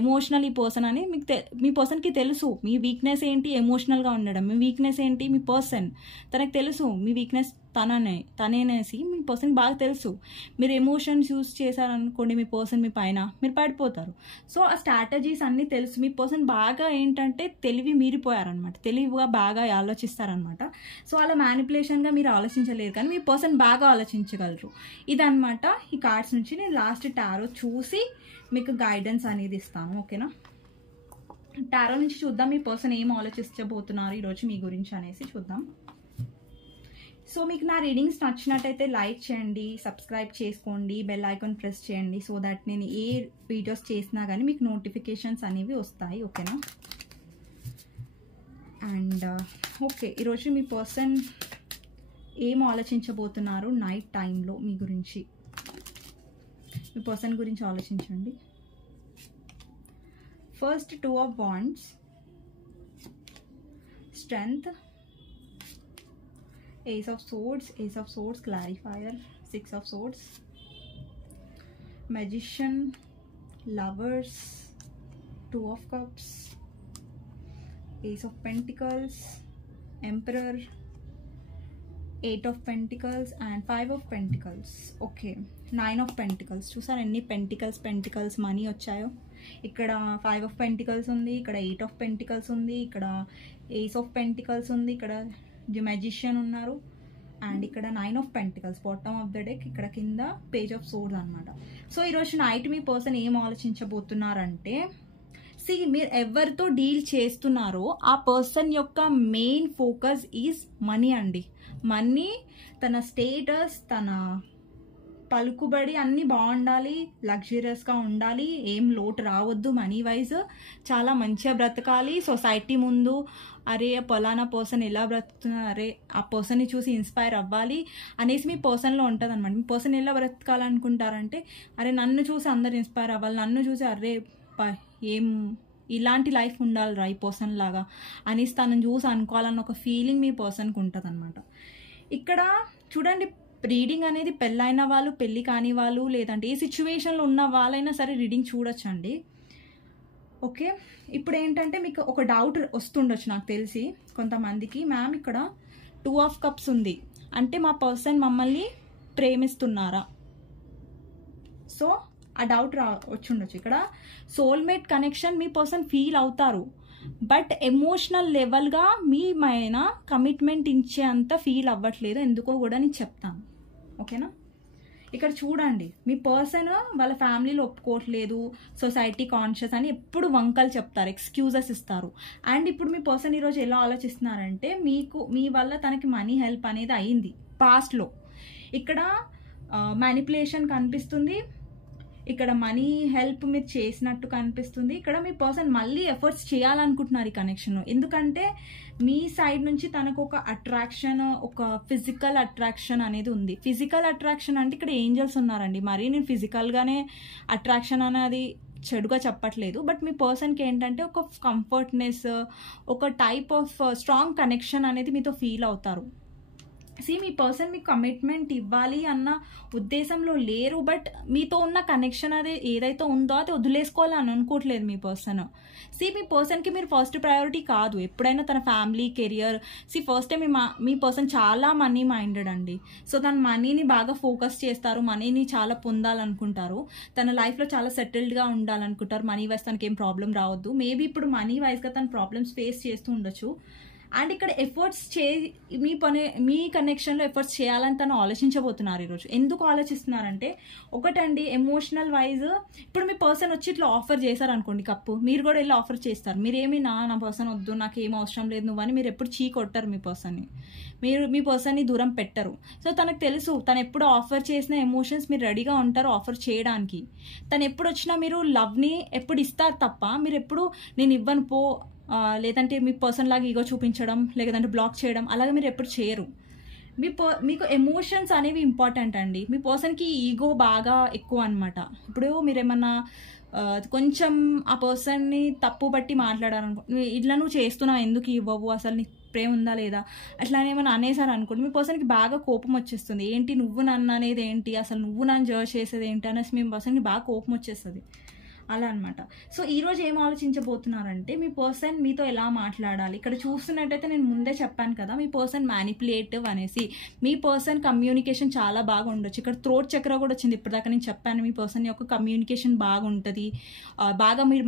ఎమోషనల్ ఈ పర్సన్ అని మీకు మీ పర్సన్కి తెలుసు. మీ వీక్నెస్ ఏంటి, ఎమోషనల్గా ఉండడం. మీ వీక్నెస్ ఏంటి, మీ పర్సన్ తనకు తెలుసు. మీ వీక్నెస్ తనేనేసి మీ పర్సన్కి బాగా తెలుసు. మీరు ఎమోషన్స్ యూస్ చేశారనుకోండి మీ పర్సన్ మీ పైన, మీరు పడిపోతారు. సో ఆ స్ట్రాటజీస్ అన్నీ తెలుసు. మీ పర్సన్ బాగా ఏంటంటే తెలివి మీరిపోయారనమాట, తెలివిగా బాగా ఆలోచిస్తారనమాట. సో అలా మ్యానిపులేషన్గా మీరు ఆలోచించలేరు, కానీ మీ పర్సన్ బాగా ఆలోచించగలరు. ఇదనమాట ఈ కార్డ్స్ నుంచి నేను లాస్ట్ టారో చూసి మీకు గైడెన్స్ అనేది ఇస్తాను. ఓకేనా, టారో నుంచి చూద్దాం మీ పర్సన్ ఏం ఆలోచించబోతున్నారు ఈరోజు మీ గురించి అనేసి చూద్దాం. సో మీకు నా రీడింగ్స్ నచ్చినట్టయితే లైక్ చేయండి, సబ్స్క్రైబ్ చేసుకోండి, బెల్ ఐకాన్ ప్రెస్ చేయండి, సో దట్ నేను ఏ వీడియోస్ చేసినా కానీ మీకు నోటిఫికేషన్స్ అనేవి వస్తాయి. ఓకేనా, అండ్ ఓకే, ఈరోజు మీ పర్సన్ ఏం ఆలోచించబోతున్నారు నైట్ టైంలో మీ గురించి. మీ పర్సన్ గురించి ఆలోచించండి. First 2 of Wands, Strength, Ace of Swords, Clarifier, 6 of Swords, Magician, Lovers, 2 of Cups, Ace of Pentacles, Emperor, 8 of Pentacles and 5 of Pentacles. Okay, 9 of Pentacles. చూసారు ఎన్ని pentacles money వచ్చాయో. ఇక్కడ 5 of Pentacles ఉంది, ఇక్కడ 8 of Pentacles ఉంది, ఇక్కడ Ace of Pentacles ఉంది, ఇక్కడ ది మ్యాజిషియన్ ఉన్నారు, అండ్ ఇక్కడ 9 of Pentacles bottom of the deck, ఇక్కడ కింద పేజ్ ఆఫ్ సోర్డ్స్ అనమాట. సో ఈరోజు నైట్ మీ పర్సన్ ఏం ఆలోచించబోతున్నారంటే, మీరు ఎవరితో డీల్ చేస్తున్నారో ఆ పర్సన్ యొక్క మెయిన్ ఫోకస్ ఈజ్ మనీ అండి. మనీ, తన స్టేటస్, తన పలుకుబడి అన్నీ బాగుండాలి, లగ్జరియస్గా ఉండాలి, ఏం లోటు రావద్దు, మనీ వైజ్ చాలా మంచిగా బ్రతకాలి. సొసైటీ ముందు అరే పలానా పర్సన్ ఎలా బ్రతుకుతున్నారు, అరే ఆ పర్సన్ని చూసి ఇన్స్పైర్ అవ్వాలి అనేసి మీ పర్సన్లో ఉంటుంది అనమాట. మీ పర్సన్ ఎలా బ్రతకాలనుకుంటారంటే, అరే నన్ను చూసి అందరు ఇన్స్పైర్ అవ్వాలి, నన్ను చూసి అరే ఏం ఇలాంటి లైఫ్ ఉండాలి రా ఈ పర్సన్ లాగా అనేసి తనని చూసి అనుకోవాలన్న ఒక ఫీలింగ్ మీ పర్సన్కి ఉంటుంది అనమాట. ఇక్కడ చూడండి, రీడింగ్ అనేది పెళ్ళైన వాళ్ళు, పెళ్ళి కాని వాళ్ళు, లేదంటే ఏ సిచ్యువేషన్లో ఉన్న వాళ్ళైనా సరే రీడింగ్ చూడొచ్చండి. ఓకే, ఇప్పుడు ఏంటంటే మీకు ఒక డౌట్ వస్తుండొచ్చు నాకు తెలిసి కొంతమందికి, మ్యామ్ ఇక్కడ 2 of Cups ఉంది అంటే మా పర్సన్ మమ్మల్ని ప్రేమిస్తున్నారా? సో ఆ డౌట్ వచ్చుండొచ్చు. ఇక్కడ సోల్మేట్ కనెక్షన్ మీ పర్సన్ ఫీల్ అవుతారు, బట్ ఎమోషనల్ లెవెల్గా మీ పైన కమిట్మెంట్ ఇచ్చే అంత ఫీల్ అవ్వట్లేదు, ఎందుకో కూడా నేను చెప్తాను. ఓకేనా, ఇక్కడ చూడండి, మీ పర్సన్ వాళ్ళ ఫ్యామిలీలో ఒప్పుకోవట్లేదు, సొసైటీ కాన్షియస్ అని ఎప్పుడు వంకలు చెప్తారు, ఎక్స్క్యూజెస్ ఇస్తారు. అండ్ ఇప్పుడు మీ పర్సన్ ఈరోజు ఎలా ఆలోచిస్తున్నారంటే, మీ వల్ల తనకి మనీ హెల్ప్ అనేది అయింది పాస్ట్లో. ఇక్కడ మ్యానిపులేషన్ కనిపిస్తుంది, ఇక్కడ మనీ హెల్ప్ మీరు చేసినట్టు కనిపిస్తుంది. ఇక్కడ మీ పర్సన్ మళ్ళీ ఎఫర్ట్స్ చేయాలనుకుంటున్నారు ఈ కనెక్షన్, ఎందుకంటే మీ సైడ్ నుంచి తనకు ఒక అట్రాక్షన్, ఒక ఫిజికల్ అట్రాక్షన్ అనేది ఉంది. ఫిజికల్ అట్రాక్షన్ అంటే ఇక్కడ ఏంజల్స్ ఉన్నారండి, మరీ నేను ఫిజికల్గానే అట్రాక్షన్ అనేది చెడుగా చెప్పట్లేదు, బట్ మీ పర్సన్కి ఏంటంటే ఒక కంఫర్ట్నెస్, ఒక టైప్ ఆఫ్ స్ట్రాంగ్ కనెక్షన్ అనేది మీతో ఫీల్ అవుతారు. మీ పర్సన్ మీకు కమిట్మెంట్ ఇవ్వాలి అన్న ఉద్దేశంలో లేరు, బట్ మీతో ఉన్న కనెక్షన్ అది ఏదైతే ఉందో అది వదిలేసుకోవాలని అనుకోవట్లేదు మీ పర్సన్. మీ పర్సన్కి మీరు ఫస్ట్ ప్రయారిటీ కాదు ఎప్పుడైనా, తన ఫ్యామిలీ, కెరియర్. ఫస్ట్ టైం మీ పర్సన్ చాలా మనీ మైండెడ్ అండి. సో తన మనీని బాగా ఫోకస్ చేస్తారు, మనీని చాలా పొందాలనుకుంటారు, తన లైఫ్లో చాలా సెటిల్డ్గా ఉండాలనుకుంటారు. మనీ వైజ్ తనకి ఏం ప్రాబ్లం రావద్దు. మేబీ ఇప్పుడు మనీ వైజ్గా తన ప్రాబ్లమ్స్ ఫేస్ చేస్తూ ఉండొచ్చు. అండ్ ఇక్కడ ఎఫర్ట్స్ మీ కనెక్షన్లో ఎఫర్ట్స్ చేయాలని తను ఆలోచించబోతున్నారు ఈరోజు. ఎందుకు ఆలోచిస్తున్నారంటే, ఒకటండి ఎమోషనల్ వైజ్, ఇప్పుడు మీ పర్సన్ వచ్చి ఇట్లా ఆఫర్ చేశారనుకోండి కప్పు, మీరు కూడా వెళ్ళి ఆఫర్ చేస్తారు. మీరేమి నా పర్సన్ వద్దు, నాకు ఏం అవసరం లేదు నువ్వు అని మీరు ఎప్పుడు చీ కొట్టరు మీ పర్సన్ని, మీ పర్సన్ని దూరం పెట్టరు. సో తనకు తెలుసు, తను ఎప్పుడు ఆఫర్ చేసిన ఎమోషన్స్ మీరు రెడీగా ఉంటారు ఆఫర్ చేయడానికి. తను ఎప్పుడు వచ్చినా మీరు లవ్ని ఎప్పుడు ఇస్తారు తప్ప, మీరు ఎప్పుడు నేను ఇవ్వను పో, లేదంటే మీ పర్సన్ లాగా ఈగో చూపించడం, లేదంటే బ్లాక్ చేయడం, అలాగే మీరు ఎప్పుడు చేయరు. మీకు ఎమోషన్స్ అనేవి ఇంపార్టెంట్ అండి. మీ పర్సన్కి ఈగో బాగా ఎక్కువ అనమాట. ఇప్పుడు మీరేమన్నా కొంచెం ఆ పర్సన్ని తప్పు బట్టి మాట్లాడారనుకో, ఇట్లా నువ్వు చేస్తున్నావు ఎందుకు ఇవ్వవు, అసలు నీకు ప్రేమ ఉందా లేదా అట్లా ఏమైనా అనేసారు అనుకోండి, మీ పర్సన్కి బాగా కోపం వచ్చేస్తుంది. ఏంటి నువ్వు నన్ను అనేది ఏంటి, అసలు నువ్వు నన్ను జడ్జ్ చేసేది ఏంటి అనేసి మీ పర్సన్కి బాగా కోపం వచ్చేస్తుంది. అలా అనమాట. సో ఈరోజు ఏం ఆలోచించబోతున్నారంటే మీ పర్సన్ మీతో ఎలా మాట్లాడాలి. ఇక్కడ చూస్తున్నట్టయితే నేను ముందే చెప్పాను కదా, మీ పర్సన్ మ్యానిపులేటివ్ అనేసి. మీ పర్సన్ కమ్యూనికేషన్ చాలా బాగా ఉండొచ్చు. ఇక్కడ థ్రోట్ చక్ర కూడా వచ్చింది, ఇప్పటిదాకా నేను చెప్పాను మీ పర్సన్ యొక్క కమ్యూనికేషన్ బాగుంటుంది. బాగా మీరు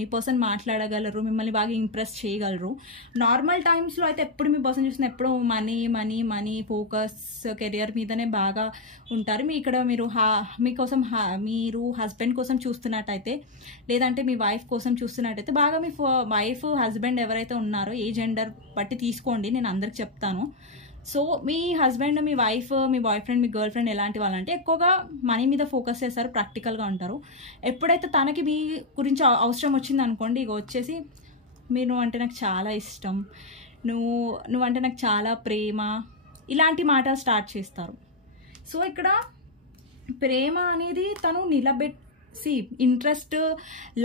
మీ పర్సన్ మాట్లాడగలరు, మిమ్మల్ని బాగా ఇంప్రెస్ చేయగలరు. నార్మల్ టైమ్స్లో అయితే ఎప్పుడు మీ పర్సన్ చూసిన ఎప్పుడు money money money focus career మీదనే బాగా ఉంటారు. మీకోసం మీరు హస్బెండ్ కోసం చూస్తున్నట్టయితే, లేదంటే మీ వైఫ్ కోసం చూస్తున్నట్టయితే, బాగా మీ వైఫ్ హస్బెండ్ ఎవరైతే ఉన్నారో ఏ జెండర్ బట్టి తీసుకోండి, నేను అందరికి చెప్తాను. సో మీ హస్బెండ్, మీ వైఫ్, మీ బాయ్ ఫ్రెండ్, మీ గర్ల్ ఫ్రెండ్ ఎలాంటి వాళ్ళంటే ఎక్కువగా మనీ మీద ఫోకస్ చేస్తారు, ప్రాక్టికల్గా ఉంటారు. ఎప్పుడైతే తనకి మీ గురించి అవసరం వచ్చింది అనుకోండి, ఇక వచ్చేసి నువ్వు అంటే నాకు చాలా ఇష్టం, నువ్వంటే నాకు చాలా ప్రేమ, ఇలాంటి మాటలు స్టార్ట్ చేస్తారు. సో ఇక్కడ ప్రేమ అనేది తను ఇంట్రెస్ట్,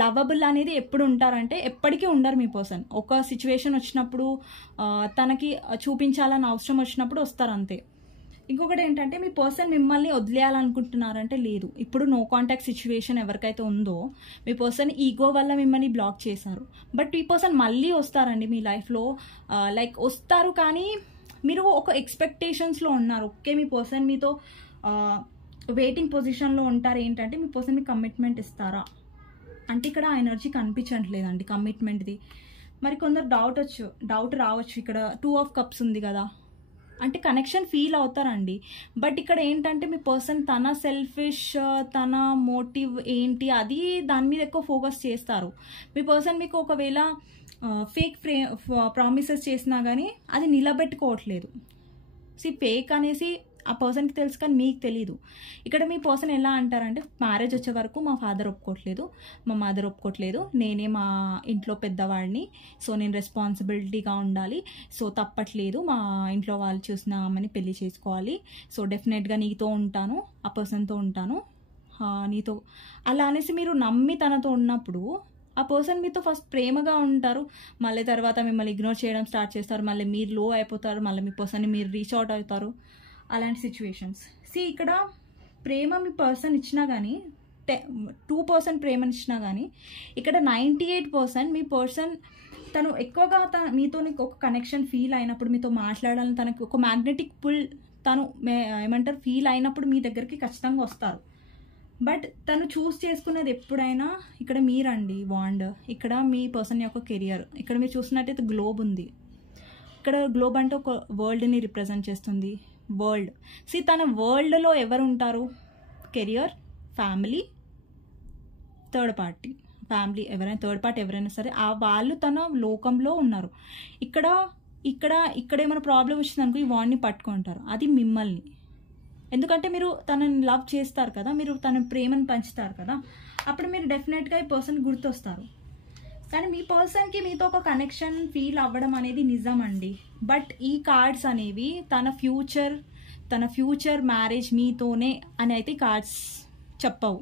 లవబుల్ అనేది ఎప్పుడు ఉంటారంటే ఎప్పటికీ ఉండరు మీ పర్సన్. ఒక సిచ్యువేషన్ వచ్చినప్పుడు, తనకి చూపించాలని అవసరం వచ్చినప్పుడు వస్తారు అంతే. ఇంకొకటి ఏంటంటే మీ పర్సన్ మిమ్మల్ని వదిలేయాలనుకుంటున్నారంటే లేదు. ఇప్పుడు నో కాంటాక్ట్ సిచ్యువేషన్ ఎవరికైతే ఉందో మీ పర్సన్ ఈగో వల్ల మిమ్మల్ని బ్లాక్ చేశారు. బట్ ఈ పర్సన్ మళ్ళీ వస్తారండి మీ లైఫ్లో. లైక్ వస్తారు, కానీ మీరు ఒక ఎక్స్పెక్టేషన్స్లో ఉన్నారు. ఓకే, మీ పర్సన్ మీతో వెయిటింగ్ పొజిషన్లో ఉంటారు. ఏంటంటే మీ పర్సన్ మీకు కమిట్మెంట్ ఇస్తారా అంటే ఇక్కడ ఆ ఎనర్జీ కనిపించట్లేదండి కమిట్మెంట్ది. మరి కొందరు డౌట్ రావచ్చు. ఇక్కడ 2 ఆఫ్ కప్స్ ఉంది కదా, అంటే కనెక్షన్ ఫీల్ అవుతారండి. బట్ ఇక్కడ ఏంటంటే మీ పర్సన్ తన సెల్ఫిష్, తన మోటివ్ ఏంటి అది దాని మీద ఎక్కువ ఫోకస్ చేస్తారు. మీ పర్సన్ మీకు ఒకవేళ ఫేక్ ప్రామిసెస్ చేసినా కానీ అది నిలబెట్టుకోవట్లేదు. ఫేక్ అనేసి ఆ పర్సన్కి తెలుసు, కానీ మీకు తెలీదు. ఇక్కడ మీ పర్సన్ ఎలా అంటారంటే, మ్యారేజ్ వచ్చే వరకు మా ఫాదర్ ఒప్పుకోవట్లేదు, మా మదర్ ఒప్పుకోవట్లేదు, నేనే మా ఇంట్లో పెద్దవాడిని, సో నేను రెస్పాన్సిబిలిటీగా ఉండాలి, సో తప్పట్లేదు, మా ఇంట్లో వాళ్ళు చూసిన అమ్మని పెళ్లి చేసుకోవాలి, సో డెఫినెట్గా నీతో ఉంటాను, ఆ పర్సన్తో ఉంటాను, నీతో అలా అనేసి మీరు నమ్మి తనతో ఉన్నప్పుడు ఆ పర్సన్ మీతో ఫస్ట్ ప్రేమగా ఉంటారు, మళ్ళీ తర్వాత మిమ్మల్ని ఇగ్నోర్ చేయడం స్టార్ట్ చేస్తారు, మళ్ళీ మీరు లో అయిపోతారు, మళ్ళీ మీ పర్సన్ని మీరు రీచ్ అవుట్ అవుతారు. అలాంటి సిచ్యువేషన్స్. ఇక్కడ ప్రేమ మీ పర్సన్ ఇచ్చినా కానీ 2% ప్రేమని ఇచ్చినా కానీ ఇక్కడ 98% మీ పర్సన్ తను ఎక్కువగా మీతో ఒక కనెక్షన్ ఫీల్ అయినప్పుడు, మీతో మాట్లాడాలని తనకి ఒక మ్యాగ్నెటిక్ పుల్ తను ఫీల్ అయినప్పుడు మీ దగ్గరికి ఖచ్చితంగా వస్తారు. బట్ తను చూస్ చేసుకునేది ఎప్పుడైనా ఇక్కడ మీరండి బాండ్. ఇక్కడ మీ పర్సన్ యొక్క కెరియర్. ఇక్కడ మీరు చూసినట్టయితే గ్లోబ్ ఉంది. ఇక్కడ గ్లోబ్ అంటే ఒక వరల్డ్ని రిప్రజెంట్ చేస్తుంది. వరల్డ్ తన వరల్డ్లో ఎవరు ఉంటారు? Career, family, third party. Family ఎవరైనా, థర్డ్ పార్టీ ఎవరైనా సరే ఆ వాళ్ళు తన లోకంలో ఉన్నారు. ఇక్కడ ఏమైనా ప్రాబ్లం వచ్చిందనుకో ఈ వాడిని పట్టుకుంటారు, అది మిమ్మల్ని. ఎందుకంటే మీరు తనని లవ్ చేస్తారు కదా, మీరు తన ప్రేమను పంచుతారు కదా, అప్పుడు మీరు డెఫినెట్గా ఈ పర్సన్ గుర్తొస్తారు. కానీ మీ పర్సన్కి మీతో ఒక కనెక్షన్ ఫీల్ అవ్వడం అనేది నిజం అండి. బట్ ఈ కార్డ్స్ అనేవి తన ఫ్యూచర్ మ్యారేజ్ మీతోనే అని అయితే కార్డ్స్ చెప్పవు.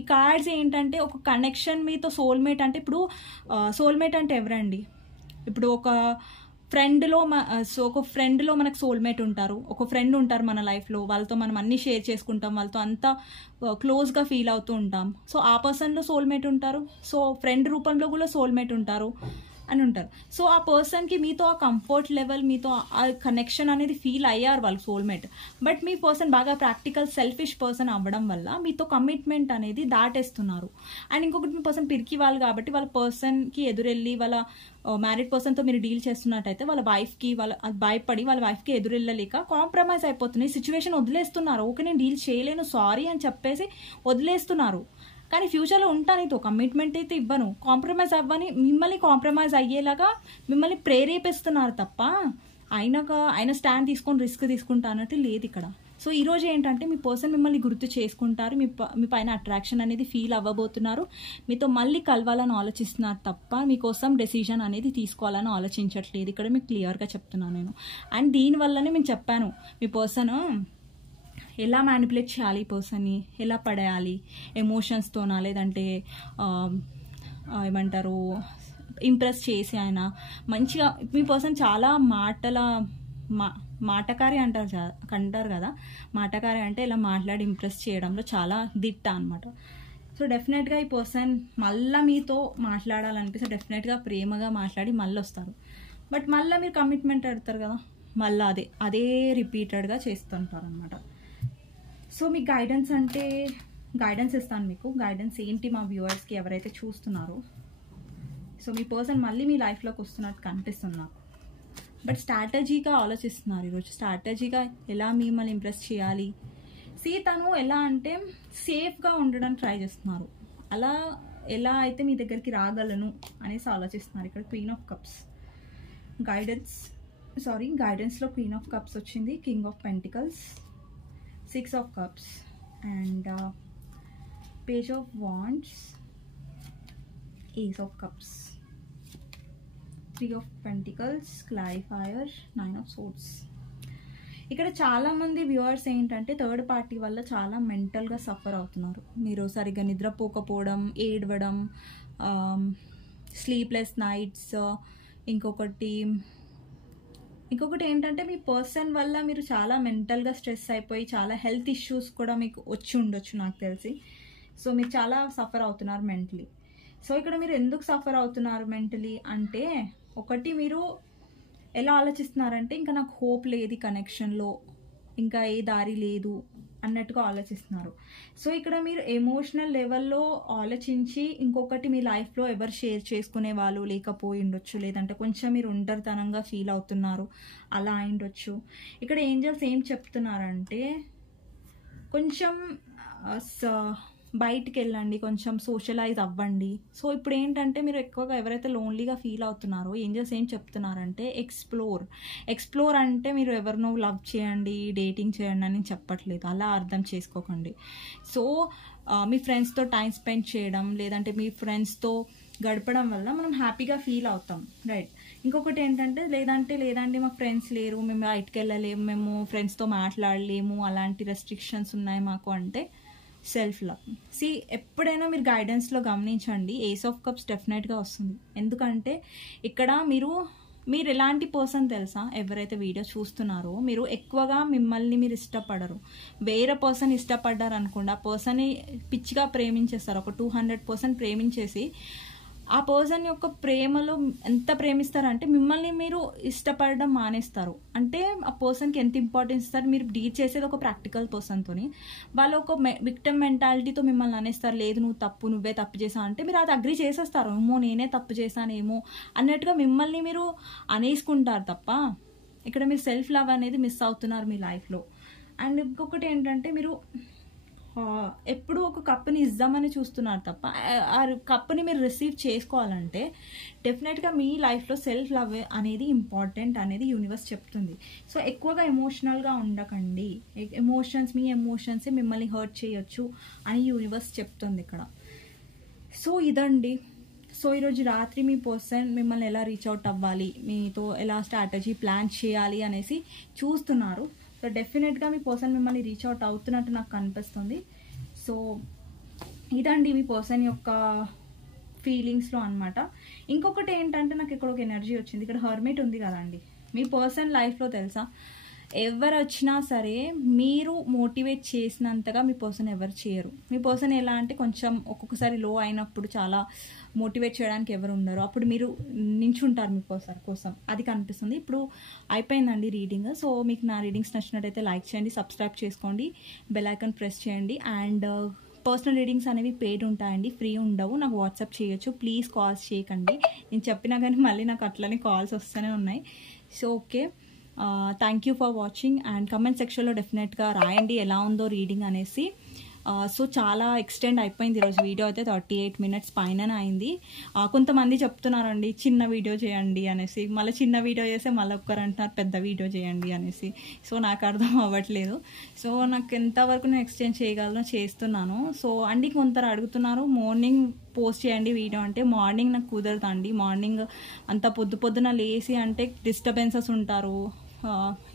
ఈ కార్డ్స్ ఏంటంటే ఒక కనెక్షన్ మీతో సోల్మేట్ అంటే, ఇప్పుడు సోల్మేట్ అంటే ఎవరండి? ఇప్పుడు ఒక ఫ్రెండ్లో మనకు సోల్మేట్ ఉంటారు, ఒక ఫ్రెండ్ ఉంటారు మన లైఫ్లో, వాళ్ళతో మనం అన్నీ షేర్ చేసుకుంటాం, వాళ్ళతో అంతా క్లోజ్గా ఫీల్ అవుతూ ఉంటాం. సో ఆ పర్సన్లో సోల్మేట్ ఉంటారు, సో ఫ్రెండ్ రూపంలో కూడా సోల్మేట్ ఉంటారు అని ఉంటారు. సో ఆ పర్సన్కి మీతో ఆ కంఫర్ట్ లెవెల్, మీతో ఆ కనెక్షన్ అనేది ఫీల్ అయ్యారు వాళ్ళు సోల్మేట్. బట్ మీ పర్సన్ బాగా ప్రాక్టికల్ సెల్ఫిష్ పర్సన్ అవ్వడం వల్ల మీతో కమిట్మెంట్ అనేది దాటేస్తున్నారు. అండ్ ఇంకొకటి, మీ పర్సన్ పిరికి వాళ్ళు కాబట్టి వాళ్ళ పర్సన్కి ఎదురెళ్ళి, వాళ్ళ మ్యారీడ్ పర్సన్తో మీరు డీల్ చేస్తున్నట్టయితే వాళ్ళ వైఫ్కి భయపడి వాళ్ళ వైఫ్కి ఎదురెళ్ళలేక కాంప్రమైజ్ అయిపోతుంది. సిచ్యువేషన్ వదిలేస్తున్నారు. ఓకే నేను డీల్ చేయలేను, సారీ అని చెప్పేసి వదిలేస్తున్నారు. కానీ ఫ్యూచర్లో ఉంటాను, నీతో కమిట్మెంట్ అయితే ఇవ్వను, కాంప్రమైజ్ అవ్వని మిమ్మల్ని కాంప్రమైజ్ అయ్యేలాగా మిమ్మల్ని ప్రేరేపిస్తున్నారు తప్ప ఆయన స్టాండ్ తీసుకొని రిస్క్ తీసుకుంటా అన్నట్టు లేదు ఇక్కడ. సో ఈరోజు ఏంటంటే మీ పర్సన్ మిమ్మల్ని గుర్తు చేసుకుంటారు, మీ పైన అట్రాక్షన్ అనేది ఫీల్ అవ్వబోతున్నారు, మీతో మళ్ళీ కలవాలని ఆలోచిస్తున్నారు తప్ప మీకోసం డెసిషన్ అనేది తీసుకోవాలని ఆలోచించట్లేదు. ఇక్కడ మీకు క్లియర్గా చెప్తున్నాను నేను. అండ్ దీనివల్లనే నేను చెప్పాను మీ పర్సన్ ఎలా మ్యానిపులేట్ చేయాలి, ఈ పర్సన్ని ఎలా పడేయాలి, ఎమోషన్స్తోనా లేదంటే ఇంప్రెస్ చేసి ఆయన మంచిగా మీ పర్సన్ చాలా మాటకారి అంటారు కదా, మాటకారి అంటే ఇలా మాట్లాడి ఇంప్రెస్ చేయడంలో చాలా దిట్ట అనమాట. సో డెఫినెట్గా ఈ పర్సన్ మళ్ళీ మీతో మాట్లాడాలనిపిస్తే డెఫినెట్గా ప్రేమగా మాట్లాడి మళ్ళీ వస్తారు. బట్ మళ్ళీ మీరు కమిట్మెంట్ పెడతారు కదా, మళ్ళీ అదే రిపీటెడ్గా చేస్తుంటారు అనమాట. సో మీకు గైడెన్స్ ఇస్తాను. మీకు గైడెన్స్ ఏంటి మా వ్యూవర్స్కి ఎవరైతే చూస్తున్నారో, సో మీ పర్సన్ మళ్ళీ మీ లైఫ్లోకి వస్తున్నట్టు కనిపిస్తున్నారు. బట్ స్ట్రాటజీగా ఆలోచిస్తున్నారు ఈరోజు. స్ట్రాటజీగా ఎలా మిమ్మల్ని ఇంప్రెస్ చేయాలి. తను ఎలా అంటే సేఫ్గా ఉండడానికి ట్రై చేస్తున్నారు. అలా ఎలా అయితే మీ దగ్గరికి రాగలను అనేసి ఆలోచిస్తున్నారు. ఇక్కడ క్వీన్ ఆఫ్ కప్స్ గైడెన్స్లో క్వీన్ ఆఫ్ కప్స్ వచ్చింది, king of pentacles, 6 of cups and page of wands, ace of cups, 3 of pentacles, clarifier, 9 of swords. ఇక్కడ చాలామంది వ్యూవర్స్ ఏంటంటే థర్డ్ పార్టీ వల్ల చాలా మెంటల్గా సఫర్ అవుతున్నారు. మీరు సరిగ్గా నిద్రపోకపోవడం, ఏడవడం, స్లీప్లెస్ నైట్స్, ఇంకొకటి ఏంటంటే మీ పర్సన్ వల్ల మీరు చాలా మెంటల్గా స్ట్రెస్ అయిపోయి చాలా హెల్త్ ఇష్యూస్ కూడా మీకు వచ్చి ఉండొచ్చు నాకు తెలిసి. సో మీరు చాలా సఫర్ అవుతున్నారు మెంటలీ. సో ఇక్కడ మీరు ఎందుకు సఫర్ అవుతున్నారు మెంటలీ అంటే, ఒకటి మీరు ఎలా ఆలోచిస్తున్నారంటే ఇంకా నాకు హోప్ లేదు కనెక్షన్లో, ఇంకా ఏ దారి లేదు అన్నట్టుగా ఆలోచిస్తున్నారు. సో ఇక్కడ మీరు ఎమోషనల్ లెవెల్లో ఆలోచించి ఇంకొకటి మీ లైఫ్లో ఎవరు షేర్ చేసుకునే వాళ్ళు లేకపోయి ఉండొచ్చు, లేదంటే కొంచెం మీరు ఒంటరితనంగా ఫీల్ అవుతున్నారు, అలా అయిండొచ్చు. ఇక్కడ ఏంజల్స్ ఏం చెప్తున్నారంటే కొంచెం బయటికి వెళ్ళండి, కొంచెం సోషలైజ్ అవ్వండి. సో ఇప్పుడు ఏంటంటే మీరు ఎక్కువగా ఎవరైతే లోన్లీగా ఫీల్ అవుతున్నారో ఏంజల్స్ ఏం చెప్తున్నారంటే ఎక్స్ప్లోర్ అంటే మీరు ఎవరినో లవ్ చేయండి, డేటింగ్ చేయండి అని చెప్పట్లేదు, అలా అర్థం చేసుకోకండి. సో మీ ఫ్రెండ్స్తో టైం స్పెండ్ చేయడం, లేదంటే మీ ఫ్రెండ్స్తో గడపడం వల్ల మనం హ్యాపీగా ఫీల్ అవుతాం, రైట్. ఇంకొకటి ఏంటంటే లేదండి మా ఫ్రెండ్స్ లేరు, మేము బయటకు వెళ్ళలేము, మేము ఫ్రెండ్స్తో మాట్లాడలేము, అలాంటి రెస్ట్రిక్షన్స్ ఉన్నాయి మాకు అంటే సెల్ఫ్ లవ్. ఎప్పుడైనా మీరు గైడెన్స్లో గమనించండి, ఏస్ ఆఫ్ కప్స్ డెఫినెట్గా వస్తుంది. ఎందుకంటే ఇక్కడ మీరు ఎలాంటి పర్సన్ తెలుసా, ఎవరైతే వీడియో చూస్తున్నారో మీరు ఎక్కువగా మిమ్మల్ని మీరు ఇష్టపడరు, వేరే పర్సన్ ఇష్టపడ్డారు అనుకోండి, ఆ పర్సన్ని పిచ్చిగా ప్రేమించేస్తారు. ఒక 200% ప్రేమించేసి ఆ పర్సన్ యొక్క ప్రేమలో ఎంత ప్రేమిస్తారంటే మిమ్మల్ని మీరు ఇష్టపడడం మానేస్తారు. అంటే ఆ పర్సన్కి ఎంత ఇంపార్టెన్స్ ఇస్తారు, మీరు డీల్ చేసేది ఒక ప్రాక్టికల్ పర్సన్తో, వాళ్ళు ఒక విక్టిమ్ మెంటాలిటీతో మిమ్మల్ని అనేస్తారు. లేదు నువ్వే తప్పు చేసావు అంటే మీరు అది అగ్రి చేసేస్తారు, ఏమో నేనే తప్పు చేశానేమో అన్నట్టుగా మిమ్మల్ని మీరు అనేసుకుంటారు తప్ప ఇక్కడ మీరు సెల్ఫ్ లవ్ అనేది మిస్ అవుతున్నారు మీ లైఫ్లో. అండ్ ఇంకొకటి ఏంటంటే మీరు ఎప్పుడు ఒక కప్పుని ఇద్దామని చూస్తున్నారు తప్ప ఆ కప్పుని మీరు రిసీవ్ చేసుకోవాలంటే డెఫినెట్గా మీ లైఫ్లో సెల్ఫ్ లవ్ అనేది ఇంపార్టెంట్ అనేది యూనివర్స్ చెప్తుంది. సో ఎక్కువగా ఎమోషనల్గా ఉండకండి, మీ ఎమోషన్సే మిమ్మల్ని హర్ట్ చేయొచ్చు అని యూనివర్స్ చెప్తుంది ఇక్కడ. సో ఇదండి. సో ఈరోజు రాత్రి మీ పర్సన్ మిమ్మల్ని ఎలా రీచ్ అవుట్ అవ్వాలి, మీతో ఎలా స్ట్రాటజీ ప్లాన్ చేయాలి అనేసి చూస్తున్నారు. సో డెఫినెట్గా మీ పర్సన్ మిమ్మల్ని రీచ్ అవుట్ అవుతున్నట్టు నాకు కనిపిస్తుంది. సో ఇదండి మీ పర్సన్ యొక్క ఫీలింగ్స్లో అనమాట. ఇంకొకటి ఏంటంటే నాకు ఇక్కడ ఒక ఎనర్జీ వచ్చింది, ఇక్కడ హర్మిట్ ఉంది కదండి. మీ పర్సన్ లైఫ్లో తెలుసా ఎవరు వచ్చినా సరే మీరు మోటివేట్ చేసినంతగా మీ పర్సన్ ఎవరు చేయరు. మీ పర్సన్ ఎలా అంటే కొంచెం ఒక్కొక్కసారి లో అయినప్పుడు చాలా మోటివేట్ చేయడానికి ఎవరు ఉండరు, అప్పుడు మీరు నించుంటారు మీ పర్సన్ కోసం, అది కనిపిస్తుంది. ఇప్పుడు అయిపోయిందండి రీడింగ్. సో మీకు నా రీడింగ్స్ నచ్చినట్టయితే లైక్ చేయండి, సబ్స్క్రైబ్ చేసుకోండి, బెల్ ఐకాన్ ప్రెస్ చేయండి. అండ్ పర్సనల్ రీడింగ్స్ అనేవి పెయిడ్ ఉంటాయండి, ఫ్రీ ఉండవు. నాకు వాట్సాప్ చేయొచ్చు, ప్లీజ్ కాల్స్ చేయకండి. నేను చెప్పినా కానీ మళ్ళీ నాకు అట్లనే కాల్స్ వస్తూనే ఉన్నాయి. So okay, thank you for watching. And comment సెక్షన్లో డెఫినెట్గా రాయండి ఎలా ఉందో రీడింగ్ అనేసి. సో చాలా ఎక్స్టెండ్ అయిపోయింది ఈరోజు వీడియో అయితే, 38 minutes పైననే అయింది. కొంతమంది చెప్తున్నారండి చిన్న వీడియో చేయండి అనేసి, మళ్ళీ చిన్న వీడియో చేస్తే మళ్ళీ ఒక్కరు అంటున్నారు పెద్ద వీడియో చేయండి అనేసి. సో నాకు అర్థం అవ్వట్లేదు. సో నాకు ఎంతవరకు నేను ఎక్స్టెండ్ చేయగలను చేస్తున్నాను. సో అండి కొందరు అడుగుతున్నారు మార్నింగ్ పోస్ట్ చేయండి వీడియో అంటే, మార్నింగ్ నాకు కుదరదండి. మార్నింగ్ అంత పొద్దున లేసి అంటే డిస్టర్బెన్సెస్ ఉంటారు,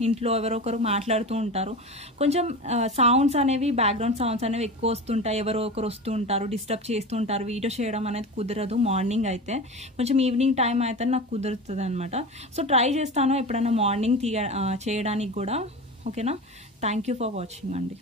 ఇంట్లో ఎవరో ఒకరు మాట్లాడుతూ ఉంటారు, కొంచెం సౌండ్స్ అనేవి, బ్యాక్గ్రౌండ్ సౌండ్స్ అనేవి ఎక్కువ వస్తుంటాయి, ఎవరో ఒకరు వస్తూ ఉంటారు, డిస్టర్బ్ చేస్తూ ఉంటారు. వీడియో చేయడం అనేది కుదరదు మార్నింగ్ అయితే, కొంచెం ఈవినింగ్ టైం అయితే నాకు కుదురుతుంది అనమాట. సో ట్రై చేస్తాను ఎప్పుడైనా మార్నింగ్ చేయడానికి కూడా. ఓకేనా, థ్యాంక్ యూ ఫర్ వాచింగ్ అండి.